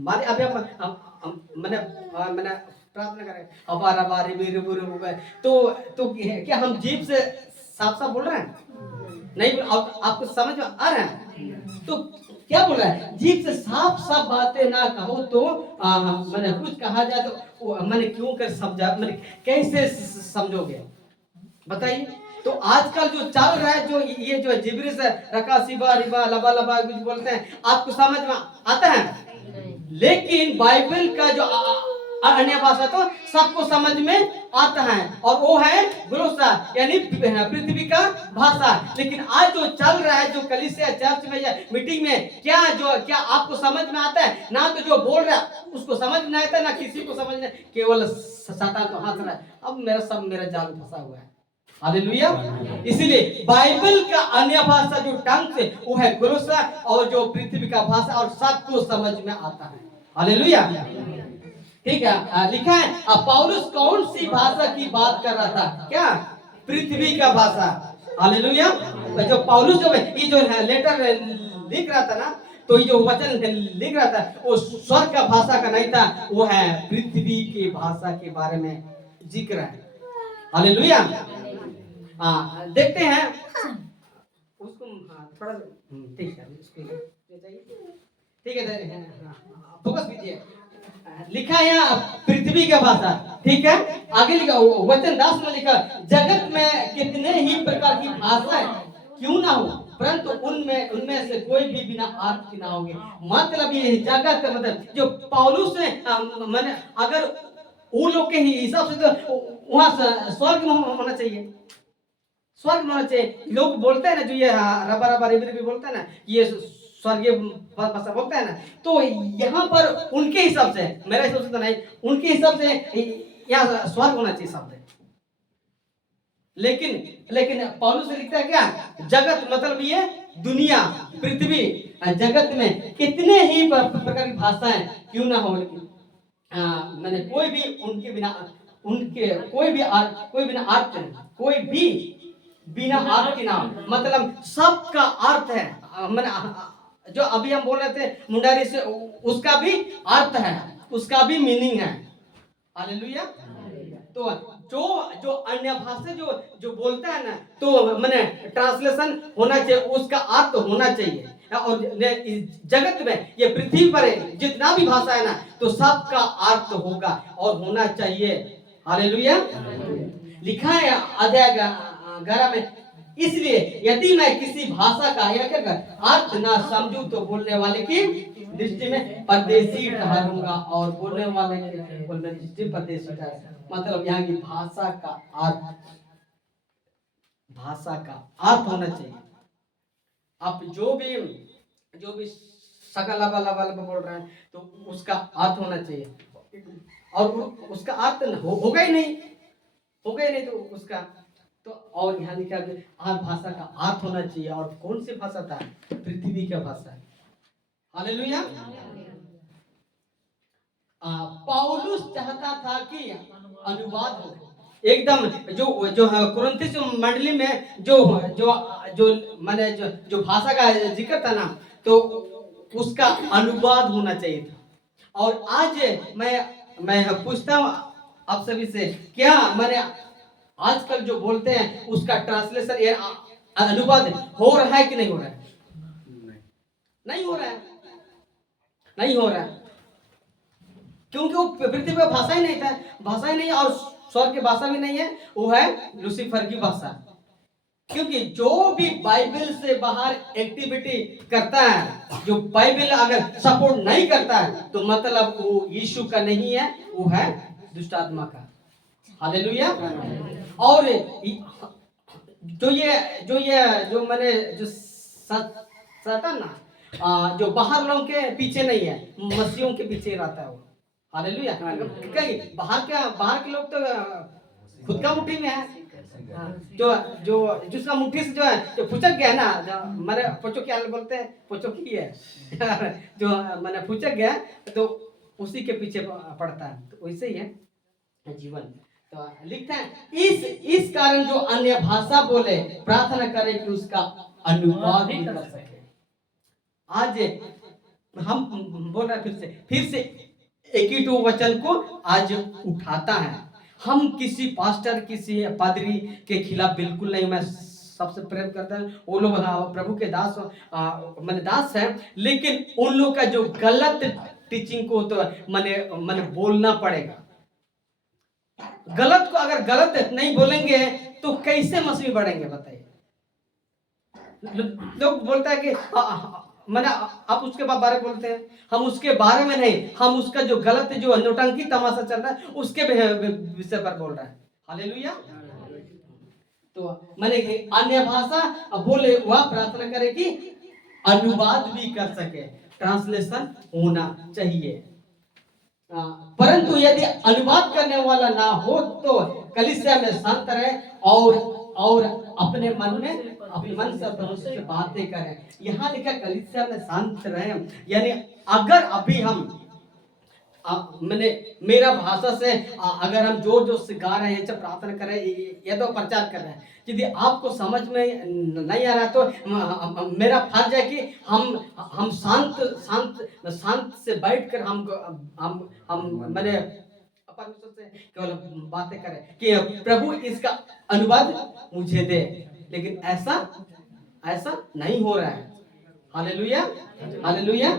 माने अभी मैंने प्रार्थना करें हमारा बारे मेरे बुरे तो क्या हम जीभ से साफ बोल रहे हैं? नहीं। आपको समझ में आ रहा है? तो क्या बोल रहा है, जीभ से साफ बातें ना कहो तो मैंने कुछ कहा जाए तो मैंने क्यों कर समझा, मैंने कैसे समझोगे बताइए। तो आजकल जो चल रहा है, जो ये जो जिब्रिश रका सिबा रिबा लबा लबा कुछ बोलते हैं, आपको समझ में आता है? लेकिन बाइबल का जो अन्य भाषा तो सबको समझ में आता है, और वो है ग्लोसा यानी पृथ्वी का भाषा। लेकिन आज जो चल रहा है, जो कलीसिया चर्च में या मीटिंग में, क्या आपको समझ में आता है? ना तो जो बोल रहा है उसको समझ में आता है, ना किसी को समझ में, केवल शैतान तो हंस रहा है, अब मेरा जाल फंसा हुआ है। हालेलुया। इसलिए बाइबल का अन्य भाषा जो टंग से वो है ग्लोसा, और जो पृथ्वी का भाषा, और सबको समझ में आता है। हालेलुया। ठीक है। लिखा है पौलुस कौन सी भाषा की बात कर रहा था? क्या? पृथ्वी का भाषा। हालेलुया। जो पौलुस जो ये जो है लेटर लिख रहा था ना, तो ये जो वचन लिख रहा था वो स्वर्ग का भाषा का नहीं था, वो है पृथ्वी की भाषा के बारे में जिक्र है। हालेलुया। देखते हैं उसको थोड़ा ठीक है फोकस कीजिए। लिखा है यहाँ पृथ्वी का भाषा, ठीक है। आगे लिखा वचन 10 में लिखा, जगत में कितने ही प्रकार की भाषाएं क्यों ना हो, परंतु उनमें से कोई भी बिना अर्थ की ना होगी। मतलब ये जगत मतलब जो पौलुस ने मैंने अगर उन लोग के हिसाब से तो वहां स्वर्ग में होना चाहिए, स्वर्ग में होना चाहिए। लोग बोलते हैं ना, जो ये रबा भी बोलते हैं ना, ये स्वर्गीय भाषा बोलते हैं ना, तो यहाँ पर उनके हिसाब से, मेरा हिसाब से तो नहीं, उनके हिसाब से यहाँ स्वर्ग होना चाहिए शब्द। लेकिन पौलुस लिखता है क्या? जगत मतलब ये दुनिया, पृथ्वी, जगत में कितने ही प्रकार की भाषाएं क्यों ना हो, लेकिन मैंने कोई भी उनके बिना कोई भी बिना अर्थ के नाम, मतलब सबका अर्थ है। मैंने जो अभी हम बोल रहे थे मुंडारी से, उसका भी अर्थ है, उसका भी मीनिंग है। हालेलुया। तो जो अन्य भाषा जो बोलता है ना, तो मैंने ट्रांसलेशन होना चाहिए, उसका अर्थ होना चाहिए। और जगत में ये पृथ्वी पर जितना भी भाषा है ना, तो सबका अर्थ होगा और होना चाहिए। हालेलुया। लिखा है अध्याय 11 में, इसलिए यदि मैं किसी भाषा का अर्थ ना समझूं तो बोलने वाले की दृष्टि में परदेशी ठहरूंगा, और बोलने वाले की दृष्टि में परदेशी ठहरूंगा। मतलब यहाँ की भाषा का अर्थ होना चाहिए। आप जो भी सकल बोल रहे हैं, तो उसका अर्थ होना चाहिए, और उसका अर्थ होगा ही नहीं तो उसका तो, और यहाँ लिखा है हर भाषा का अर्थ होना चाहिए। और कौन सी भाषा था? पृथ्वी का भाषा। हालेलुया। पौलुस चाहता था कि अनुवाद हो एकदम जो कुरिन्थियों जो मंडली में जो जो जो माने जो भाषा का जिक्र था ना, तो उसका अनुवाद होना चाहिए था। और आज मैं पूछता हूँ आप सभी से, क्या मैंने आजकल जो बोलते हैं उसका ट्रांसलेशन या अनुवाद हो रहा है कि नहीं हो रहा है? नहीं हो रहा है, नहीं हो रहा है, क्योंकि वो पृथ्वी पर भाषा ही नहीं था, भाषा ही नहीं, और स्वर्ग की भाषा भी नहीं है, वो है लूसीफर की भाषा। क्योंकि जो भी बाइबल से बाहर एक्टिविटी करता है, जो बाइबल अगर सपोर्ट नहीं करता है, तो मतलब वो यीशु का नहीं है, वो है दुष्ट आत्मा का। हालेलुया। और जो मैंने जो सतान ना, जो बाहर लोगों के पीछे नहीं है, मसीहों के पीछे रहता है वो। हालेलुया। कहीं बाहर के लोग तो खुद का मुट्ठी में है, जो जो जिसका मुट्ठी से जो है जो फुचक गया ना, मैंने पोचो क्या बोलते हैं, पोचो की है जो मैंने फुचक गया तो उसी के पीछे पड़ता है, तो वैसे ही है जीवन। तो लिखते हैं इस कारण जो अन्य भाषा बोले प्रार्थना करे कि उसका अनुवाद भी कर सके। आज हम बोल रहे हैं फिर से एक ही तो वचन को आज उठाता है। हम किसी पास्टर किसी पादरी के खिलाफ बिल्कुल नहीं, मैं सबसे प्रेम करता हूँ, वो लोग प्रभु के दास मैंने दास है, लेकिन उन लोग का जो गलत टीचिंग को तो मैंने बोलना पड़ेगा। गलत को अगर गलत नहीं बोलेंगे तो कैसे मसीह बढ़ेंगे बताइए। लोग बोलता है कि मैंने आप उसके बारे में बोलते हैं, हम उसके बारे में नहीं, हम उसका जो गलत जो नौटंकी तमाशा चल रहा है उसके विषय पर बोल रहा है। हालेलुया। तो मैंने अन्य भाषा बोले वह प्रार्थना करे कि अनुवाद भी कर सके, ट्रांसलेशन होना चाहिए। परंतु यदि अनुवाद करने वाला ना हो तो कलीसिया में शांत रहे और अपने मन से परमेश्वर से बातें करें। यहाँ लिखा कलीसिया में शांत रहे, यानी अगर अभी हम मैंने मेरा भाषा से अगर हम जोर से गा रहे हैं, प्रार्थना कर रहे हैं या तो प्रचार कर रहे हैं, यदि आपको समझ में नहीं आ रहा तो मेरा फर्ज है कि हम शांत से बैठकर हम मैंने परमेश्वर से केवल बातें करें कि प्रभु इसका अनुवाद मुझे दे, लेकिन ऐसा नहीं हो रहा है। Hallelujah, hallelujah.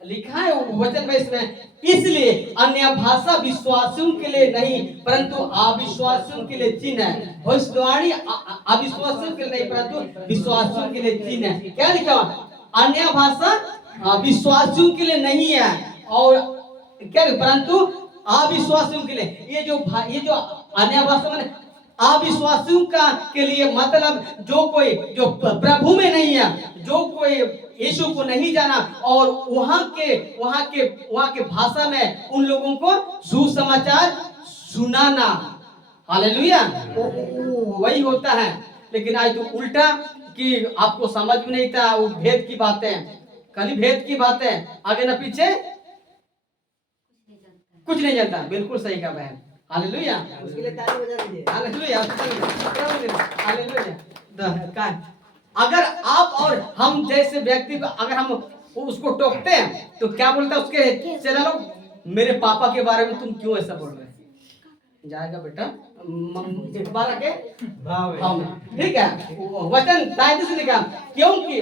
लिखा है वचन में इसमें, इसलिए अन्य भाषा विश्वासियों के लिए नहीं परंतु अविश्वासियों के लिए चिन्ह है। भविष्यवाणी अविश्वासियों के लिए नहीं परंतु विश्वासियों के लिए चिन्ह है। क्या लिखा? अन्य भाषा विश्वासियों के लिए नहीं है और क्या परंतु अविश्वासियों के लिए। ये जो अन्य भाषा में अविश्वासियों का के लिए मतलब जो कोई जो प्रभु में नहीं है, जो कोई यीशु को नहीं जाना और वहां के भाषा में उन लोगों को सुसमाचार सुनाना। हालेलुया, वही होता है। लेकिन आज तो उल्टा कि आपको समझ में नहीं था, वो भेद की बातें, खाली भेद की बातें, आगे ना पीछे कुछ नहीं जानता। बिल्कुल सही कहा बहन। हालेलुया, उसके लिए ताली बजा दीजिए। Hallelujah, hallelujah. अगर आप और हम जैसे व्यक्ति को अगर हम उसको टोकते हैं तो क्या बोलता है उसके चेला लोग, मेरे पापा के बारे में तुम क्यों ऐसा बोल रहे हैं? जाएगा बेटा बारह के भाव में, ठीक है। वचन दायित्व से लिखा, क्योंकि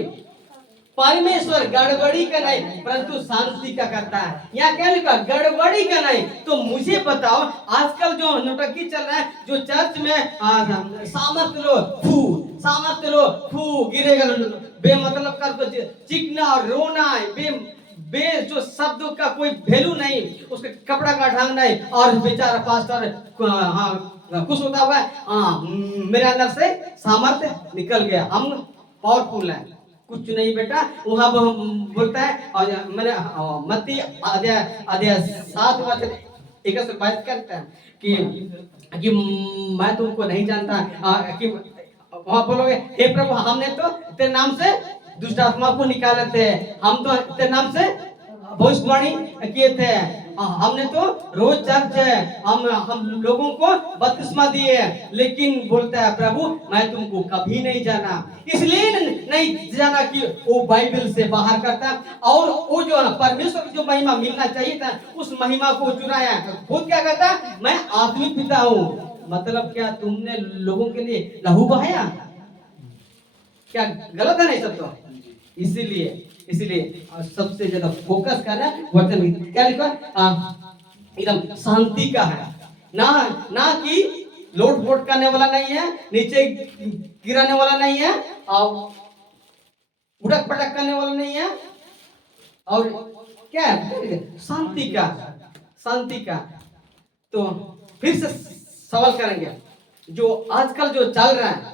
परमेश्वर गड़बड़ी का नहीं परंतु शांति का करता है। यहाँ क्या लिखा? गड़बड़ी का नहीं। तो मुझे बताओ, आजकल जो नौटंकी चल रहा है, जो चर्च में सामर्थ लो फू गिरेगा, बेमतलब कर तो चिकना और रोना, बे जो शब्दों का कोई वैल्यू नहीं, उसके कपड़ा का ढंग नहीं, और बेचारा पास्टर खुश होता हुआ मेरे अंदर से सामर्थ्य निकल गया, हम पावरफुल हैं। कुछ नहीं बेटा, वहां बोलता है और मैंने मत्ती अध्याय 7 वचन 21 से 22 करता है कि मैं तुमको नहीं जानता, कि वहां बोलोगे हे प्रभु हमने तो तेरे नाम से दुष्ट आत्मा को निकाले थे, हम तो तेरे नाम से भविष्यवाणी किए थे। हमने तो रोज चर्च हम लोगों को बपतिस्मा दिए, लेकिन बोलता है प्रभु मैं तुमको कभी नहीं जाना। इसलिए नहीं जाना कि वो बाइबल से बाहर करता, और वो जो परमेश्वर की जो महिमा मिलना चाहिए था उस महिमा को चुराया। खुद क्या कहता, मैं आत्मिक पिता हूँ। मतलब क्या तुमने लोगों के लिए लहू बहाया? क्या गलत है? नहीं सब तो इसीलिए सबसे ज्यादा फोकस करना वचन में। क्या लिखा? एकदम शांति का है, ना कि लोट पोट करने वाला नहीं है, नीचे गिराने वाला नहीं है, और उड़क पटक करने वाला नहीं है, और क्या है? शांति का। तो फिर से सवाल करेंगे, जो आजकल जो चल रहा है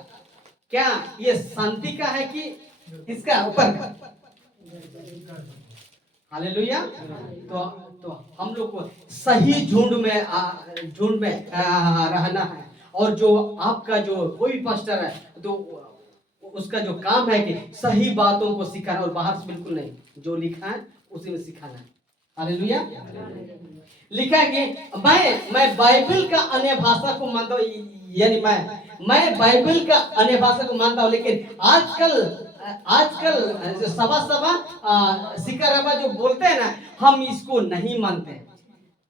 क्या ये शांति का है कि इसका ऊपर का? हालेलुया। तो हम लोग को सही झुंड में रहना है। और जो आपका जो कोई पास्टर है तो उसका जो काम है कि सही बातों को सिखाना, और बाहर से बिल्कुल नहीं, जो लिखा है उसी में सिखाना है। हालेलुया। लिखा है कि मैं बाइबल का अन्य भाषा को मानता हूँ, यानी मैं बाइबल का अन्य भाषा को मानता हूँ, लेकिन आजकल सभा सिकाराबा जो बोलते हैं ना, हम इसको नहीं मानते,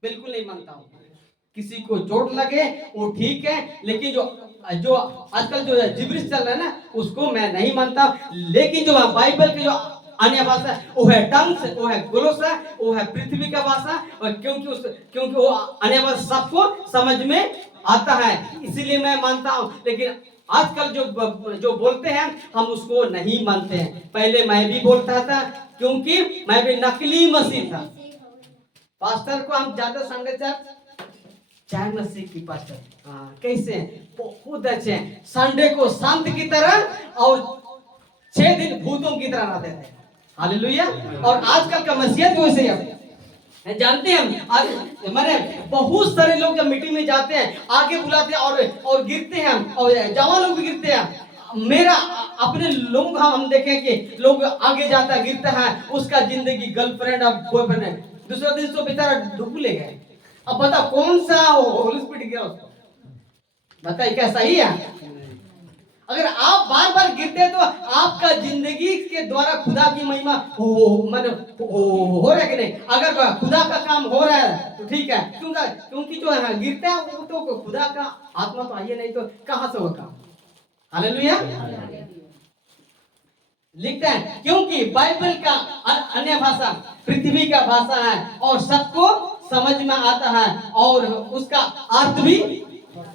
बिल्कुल नहीं मानता हूँ। किसी को चोट लगे वो ठीक है, लेकिन जो आजकल जो जिब्रिश चल रहा है ना उसको मैं नहीं मानता। लेकिन जो बाइबल के जो अन्य भाषा वो है टंग्स, वो है ग्लोसा, वो है पृथ्वी का भाषा, और क्योंकि वो अन्य भाषा सबको समझ में आता है, इसीलिए मैं मानता हूँ। लेकिन आजकल जो बोलते हैं हम उसको नहीं मानते हैं। पहले मैं भी बोलता था, क्योंकि मैं भी नकली मसीह था। पास्टर को हम ज्यादा संडे चाय मसीह की पास्टर, कैसे बहुत अच्छे हैं, संडे को संत की तरह और 6 दिन भूतों की तरह रहते थे। हालेलुया। और आजकल का मसीहत वैसे है, जानते हैं आज मैंने बहुत सारे लोग जब मीटिंग में जाते हैं आगे बुलाते हैं और गिरते हैं, और जवान लोग भी गिरते हैं। मेरा अपने लोग हम देखें कि लोग आगे जाता है गिरता है, उसका जिंदगी गर्लफ्रेंड और बॉयफ्रेंड है, दूसरा दिन तो बेचारा डूब ले गए। अब बता कौन सा होली स्पिरिट गया उसको? बताइए क्या सही है? अगर आप बार बार गिरते हैं तो आपका जिंदगी के द्वारा खुदा की महिमा हो रहा है कि नहीं? अगर खुदा का काम हो रहा है तो ठीक है, क्योंकि जो है गिरते हैं वो तो खुदा का आत्मा तो आइए नहीं तो कहां से होगा? हालेलुया। लिखते हैं क्योंकि बाइबल का अन्य भाषा पृथ्वी का भाषा है और सबको समझ में आता है, और उसका अर्थ भी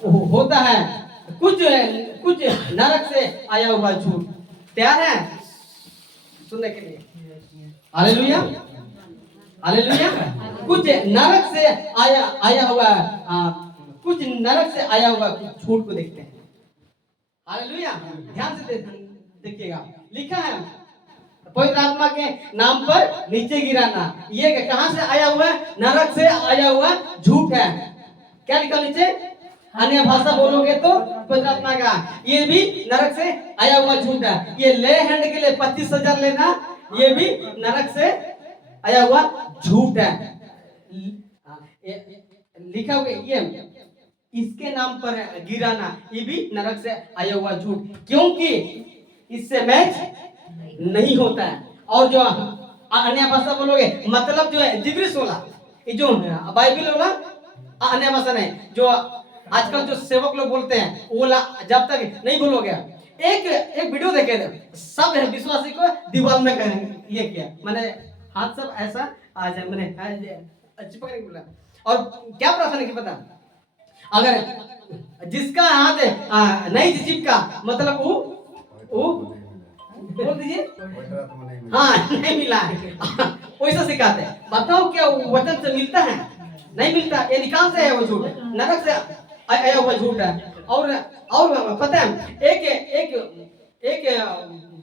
होता है कुछ नरक से आया हुआ झूठ। तैयार है सुनने के लिए? हालेलुया। हालेलुया। कुछ नरक से आया हुआ कुछ नरक से आया हुआ झूठ को देखते हैं। हालेलुया। ध्यान से देखिएगा, लिखा है पवित्र आत्मा के नाम पर नीचे गिराना, ये कहां से आया हुआ है? नरक से आया हुआ झूठ है। क्या लिखा नीचे? अन्य भाषा बोलोगे तो पवित्र आत्मा का, ये भी नरक से आया हुआ झूठ है। ये ले हैंड के लिए 25,000 लेना, ये भी नरक से आया हुआ झूठ है। लिखा हुआ ये इसके नाम पर गिराना, ये भी नरक से आया हुआ झूठ, क्योंकि इससे मैच नहीं होता है। और जो अन्य भाषा बोलोगे मतलब जो है जिब्रिश वाला, ये जो बाइबल वाला अन्य भाषा नहीं, जो आजकल जो सेवक लोग बोलते हैं वो जब तक नहीं बोलोगे। एक वीडियो देखे थे, सब विश्वासी को दीवार में करेंगे, ये क्या मैंने हाथ सब ऐसा आ जाए, मैंने चिपक नहीं बोला। और क्या प्रार्थना की पता, अगर जिसका हाथ नहीं चिपका मतलब वो बोल दीजिए हाँ नहीं मिला है वैसा सिखाते हैं। बताओ क्या वचन से मिलता है? नहीं मिलता। ये निकाल से है वो झूठ, नरक से आया हुआ झूठ है। और पता है एक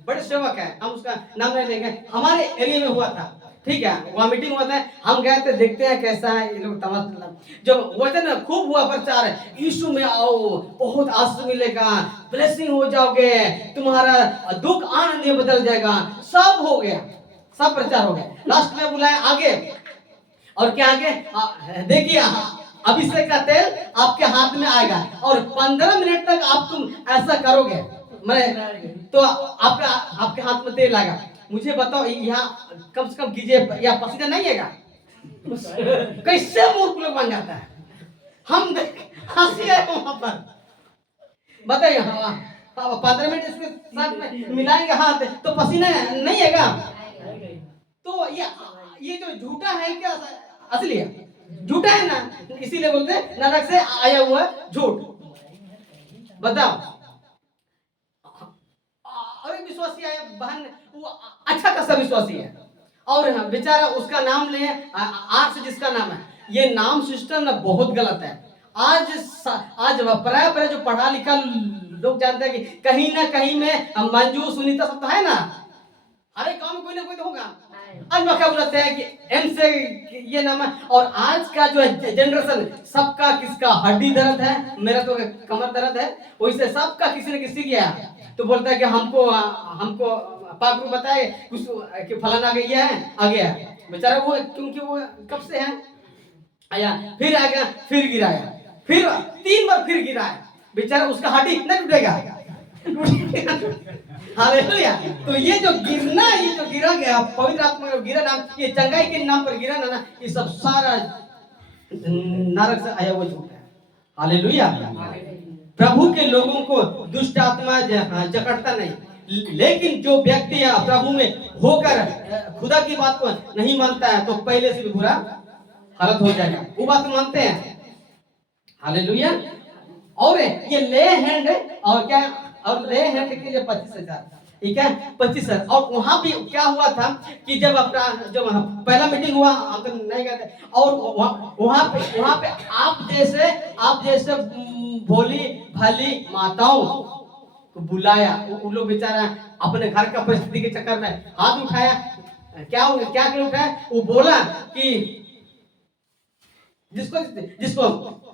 बड़े सेवक है, हम उसका नाम नहीं लेंगे, हमारे एरिया में हुआ था, ठीक है, वहाँ मीटिंग हुआ था, हम गए थे, देखते हैं कैसा है ये लोग तमाशा। जब वचन खूब हुआ प्रचार, यीशु में आओ बहुत आशीष मिलेगा, ब्लेसिंग हो जाओगे, तुम्हारा दुख आनंद में बदल जाएगा, सब हो गया। सब प्रचार हो गया। लास्ट में बुलाया आगे, और क्या आगे, देखिए अभिषेक का तेल आपके हाथ में आएगा और 15 मिनट तक आप तुम ऐसा करोगे, मैं तो आपका आपके हाथ में तेल आएगा। मुझे बताओ यहाँ कम से कम कीजिए, या पसीना नहीं आएगा? कैसे मूर्ख लोग बन जाता है। हम हंसी है वहां पर, बताइए। 15 मिनट इसके साथ में मिलाएंगे हाथ तो पसीना नहीं आएगा। तो ये जो झूठा है क्या असली है? झूठा है ना, इसीलिए बोलते हैं नरक से आया हुआ झूठ। बताओ, और एक विश्वासी आया बहन, वो अच्छा खासा विश्वासी है, और बेचारा उसका नाम ले आठ से जिसका नाम है, ये नाम सिस्टम ना बहुत गलत है। आज प्राय जो पढ़ा लिखा लोग जानते हैं कि कहीं ना कहीं में मंजू सुनीता सब तो है ना, हर एक काम में कोई ना कोई तो होगा। आज क्या बोलते हैं कि एम से ये नाम है, और आज का जो जनरेशन सबका किसका हड्डी दर्द है, मेरा तो कमर दर्द है, वैसे सबका किसी न किसी गया तो बोलता है कि हमको पागरू बताए कुछ कि फलाना आ गया है, आ गया बेचारा वो, क्योंकि वो कब से है आया, फिर आ गया, फिर गिराया, फिर 3 बार फिर गिराया, बेचारा उसका हड्डी नहीं टूटेगा। हालेलुया। तो ये जो गिरना, ये जो गिरा गया पवित्र आत्मा का गिरा नाम, ये चंगाई के नाम पर गिरा ना, ये सब सारा नरक से आया हुआ झूठ है। हालेलुया। प्रभु के लोगों को दुष्ट आत्मा जकड़ता नहीं, लेकिन जो व्यक्ति प्रभु में होकर खुदा की बात को नहीं मानता है तो पहले से भी बुरा हालत हो जाएगा। वो बात मानते हैं। हालेलुया। और ये ले हैंड, और क्या, और ले हैंड के लिए 25,000, ठीक है 25,000। और वहां भी क्या हुआ था कि जब पहला मीटिंग हुआ, हम तो नहीं गए थे, और वहां पे आप जैसे भोली भाली माताओं को बुलाया। वो लोग बेचारा अपने घर का परिस्थिति के चक्कर में हाथ उठाया। क्या उठाया? वो बोला कि जिसको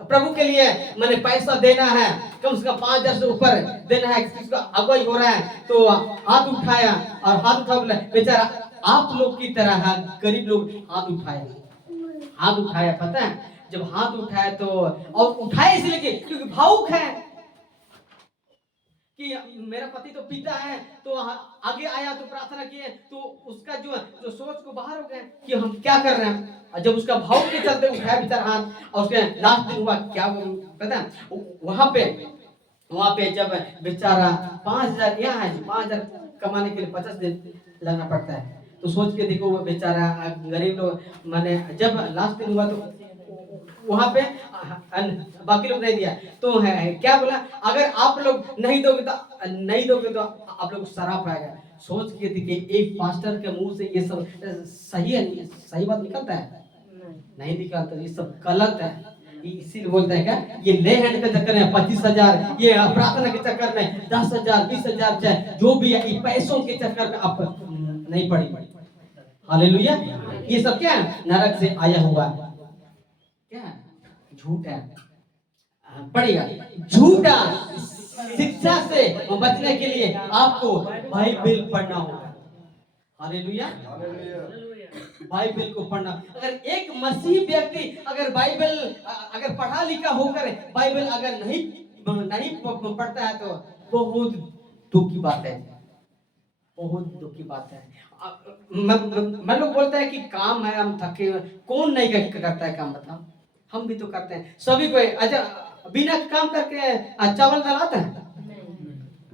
प्रभु के लिए मैंने पैसा देना है, कम से कम 5,000 से ऊपर देना है, किसी का अगुवाई हो रहा है, तो हाथ उठाया, और हाथ उठा बोला बेचारा आप लोग की तरह है, गरीब लोग हाथ उठाया। पता है जब हाथ उठाया तो, और उठाया इसलिए क्योंकि भावुक है कि मेरा पति तो पिता है, तो आगे आया तो प्रार्थना किए, तो उसका जो सोच को बाहर हो गया कि हम क्या कर रहे हैं। जब उसका भाव के चलते उठाया बेचारा हाथ, और उसके लास्ट दिन हुआ क्या पता है, वहां पे जब बेचारा 5,000 यहाँ है, 5,000 कमाने के लिए 50 दिन लगना पड़ता है। तो सोच के देखो वो बेचारा गरीब लोग, मैंने जब लास्ट दिन हुआ तो वहां पे बाकी लोग नहीं दिया, तो है क्या बोला, अगर आप लोग नहीं दोगे तो आप लोग शराब आएगा। सोच के देखिए, एक पास्टर के मुंह से ये सब सही बात निकलता है? नहीं निकलता, ये सब गलत है। इसीलिए बोलते हैं क्या, ये ले हैंड के चक्कर में 25,000, ये प्रार्थना के चक्कर में 10,000 20,000 चाहे जो भी है, ये पैसों के चक्कर में आप नहीं पड़ी। हालेलुया। ये सब क्या है? नरक से आया हुआ क्या है? झूठ है। पढ़िएगा, झूठा शिक्षा से बचने के लिए आपको बाइबल पढ़ना होगा। हालेलुया। बाइबल को पढ़ना। अगर एक मसीही व्यक्ति अगर बाइबल अगर पढ़ा लिखा होकर बाइबल अगर नहीं पढ़ता है तो बहुत दुख की बात है, बहुत दुख की बात है। मैं लोग बोलते हैं कि काम है, हम थके हुए, कौन नहीं करता है काम? बताओ, हम भी तो करते हैं, सभी को। अच्छा, बिना काम करके चावल दाल आता है?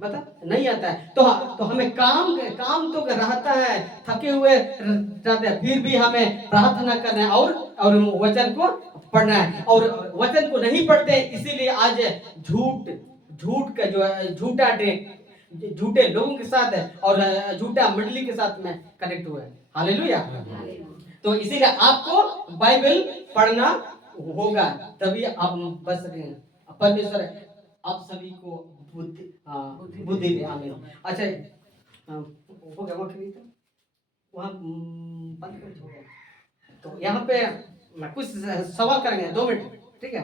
बता, नहीं आता है। तो हमें काम तो रहता है, थके हुए रहते हैं, फिर भी हमें प्रार्थना करना है और वचन को पढ़ना है। और वचन को नहीं पढ़ते, इसीलिए आज झूठ का जो है, झूठे लोगों के साथ है और झूठा मंडली के साथ में कनेक्ट हुए। हालेलुया। तो इसीलिए आपको बाइबल पढ़ना होगा, तभी आप बच सकेंगे। परमेश्वर आप सभी को बुद्धि दे। आमीन। अच्छा, हो गया वहाँ बंद कर। तो यहाँ पे कुछ सवाल करेंगे, 2 मिनट, ठीक है?